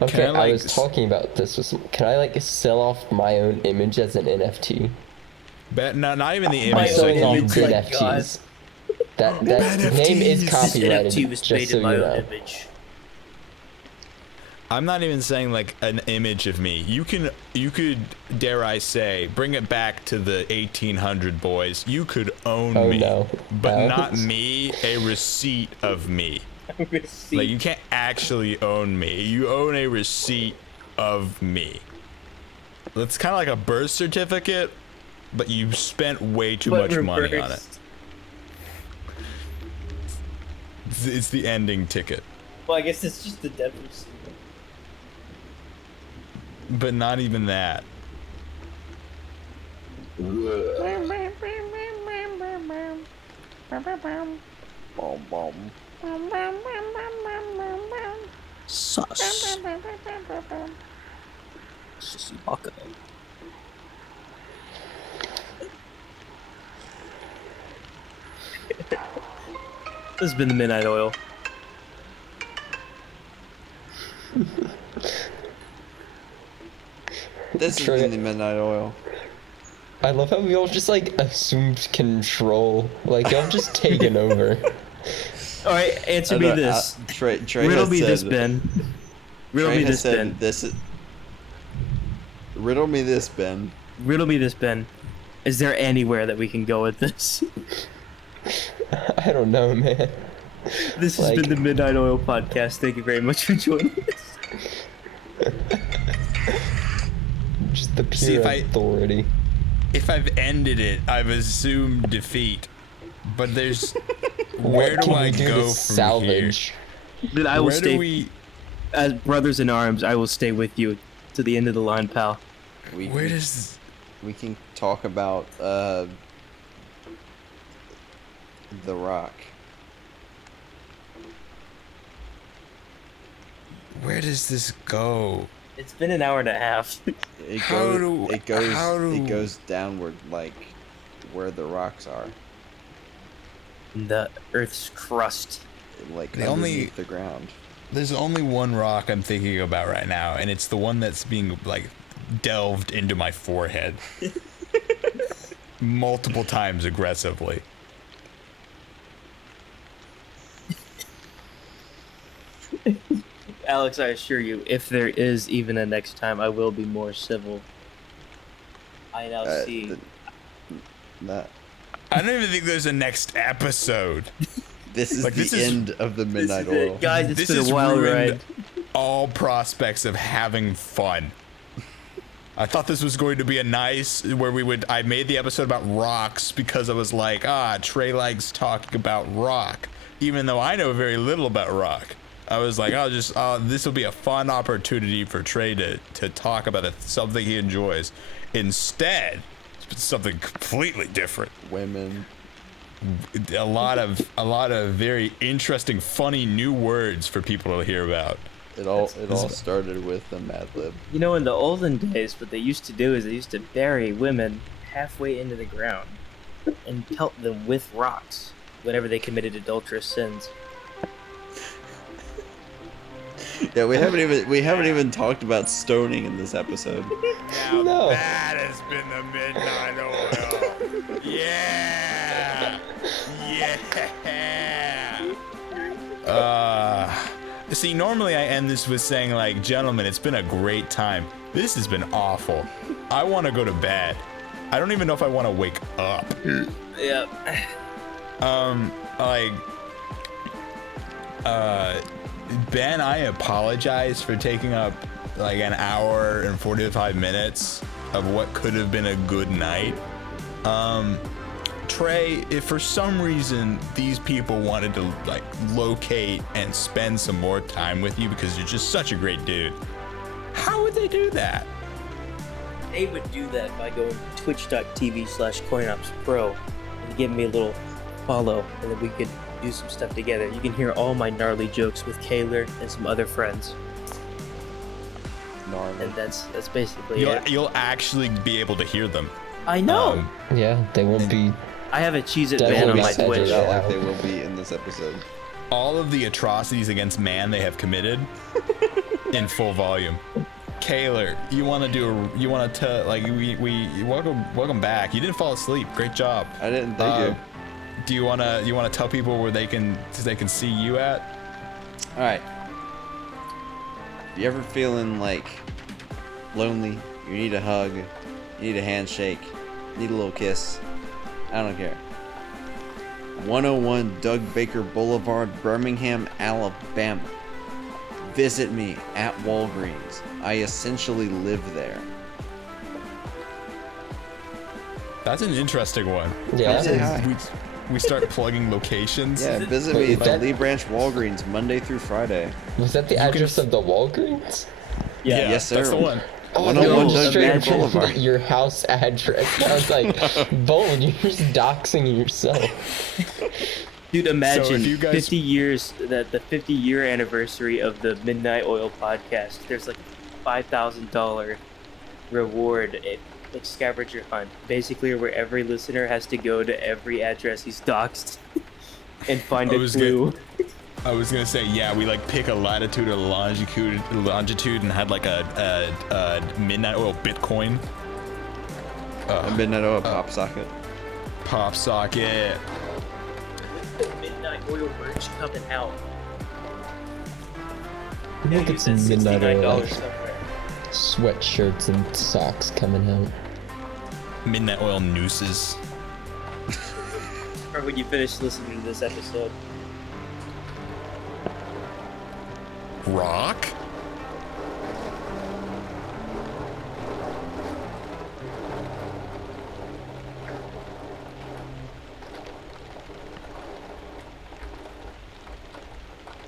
Okay, Can I, I like, was talking about this with some. Can I like sell off my own image as an NFT? But not even the My image. own Selling off image, good like, God. NFTs. That name is NFTs. This copyrighted. NFT was Just made so in my you own know. image. I'm not even saying like an image of me. You could, dare I say, bring it back to the 1800 boys. You could own Oh, me, no. but No. not me. A receipt of me. Like you can't actually own me. You own a receipt of me. It's kind of like a birth certificate, but you spent way too much money on it. It's the ending ticket. Well, I guess it's just the death receipt. But not even that. Sus. Sussy Baka. This has been the Midnight Oil. This has Trey. been the Midnight Oil. I love how we all just like assumed control. Like y'all just taken over. All right, answer me this. Trey Riddle has me said, this, Ben. Riddle Trey me has this, said Ben. this is, riddle me this, Ben. Riddle me this, Ben. Is there anywhere that we can go with this? I don't know, man. This has been the Midnight Oil podcast. Thank you very much for joining us. Just the pure See, authority. If I've ended it, I've assumed defeat. But there's where What do can I we do go to from salvage? Then I here? will Where stay do we? as brothers in arms. I will stay with you to the end of the line, pal. Where does? We can talk about The Rock. Where does this go? It's been an hour and a half. It How goes. do- It goes downward, like where the rocks are, The Earth's crust. like The underneath the ground. There's only one rock I'm thinking about right now, and it's the one that's being like delved into my forehead multiple times aggressively. Alex, I assure you, if there is even a next time, I will be more civil. I now see. That. I don't even think there's a next episode. This is Like, the this is- end of the Midnight This is it, Oil. guys. It's This been has a wild ruined ride. all prospects of having fun. I thought this was going to be a nice where I made the episode about rocks because I was like, Trey likes talking about rock, even though I know very little about rock. I was like, this will be a fun opportunity for Trey to talk about something he enjoys. Instead, it's something completely different. Women. A lot of very interesting, funny new words for people to hear about. It all started with the Mad Lib. You know, in the olden days, what they used to do is they used to bury women halfway into the ground and pelt them with rocks whenever they committed adulterous sins. Yeah, we haven't even talked about stoning in this episode. Now No. that has been the Midnight Oil. Yeah. Yeah. See, normally I end this with saying like, gentlemen, it's been a great time. This has been awful. I want to go to bed. I don't even know if I want to wake up. Yeah. Ben, I apologize for taking up like an hour and 45 minutes of what could have been a good night. Trey, if for some reason these people wanted to like locate and spend some more time with you because you're just such a great dude, how would they do that? They would do that by going to twitch.tv/CoinOpsPro and giving me a little follow, and then we could do some stuff together. You can hear all my gnarly jokes with KAYLOR and some other friends. Gnarly. And that's basically it. You'll actually be able to hear them. I know! Yeah, they won't be. I have a Cheez-It Devil ban on be my said Twitch. it Not out. like they will be in this episode. All of the atrocities against man they have committed in full volume. KAYLOR, you want to welcome back. You didn't fall asleep. Great job. I didn't think you. Do you want to tell people where they can see you at? All right. You ever feeling like lonely? You need a hug. You need a handshake. You need a little kiss. I don't care. 101 Doug Baker Boulevard, Birmingham, Alabama. Visit me at Walgreens. I essentially live there. That's an interesting one. Yeah. Come say hi. We start plugging locations. Yeah, visit Wait, me is at the that- Lee Branch Walgreens Monday through Friday. Was that the address of the Walgreens? Yeah, Yes, sir. that's the one. Oh, 101 no, Doug straight Bader up from Boulevard. your house address. I was like, Bold, you're just doxing yourself. Dude, imagine So if you guys- 50 years, the 50-year anniversary of the Midnight Oil podcast. There's like $5,000 reward, like scavenger hunt, basically where every listener has to go to every address he's doxed and find I a was clue. I was gonna say, yeah, we like pick a latitude or longitude and had like a Midnight Oil Bitcoin A midnight oil pop socket. pop socket. The Midnight Oil merch coming out. Look at some Use that midnight $69 oil somewhere. sweatshirts and socks coming out. Midnight Oil nooses. Or when you finish listening to this episode. Rock?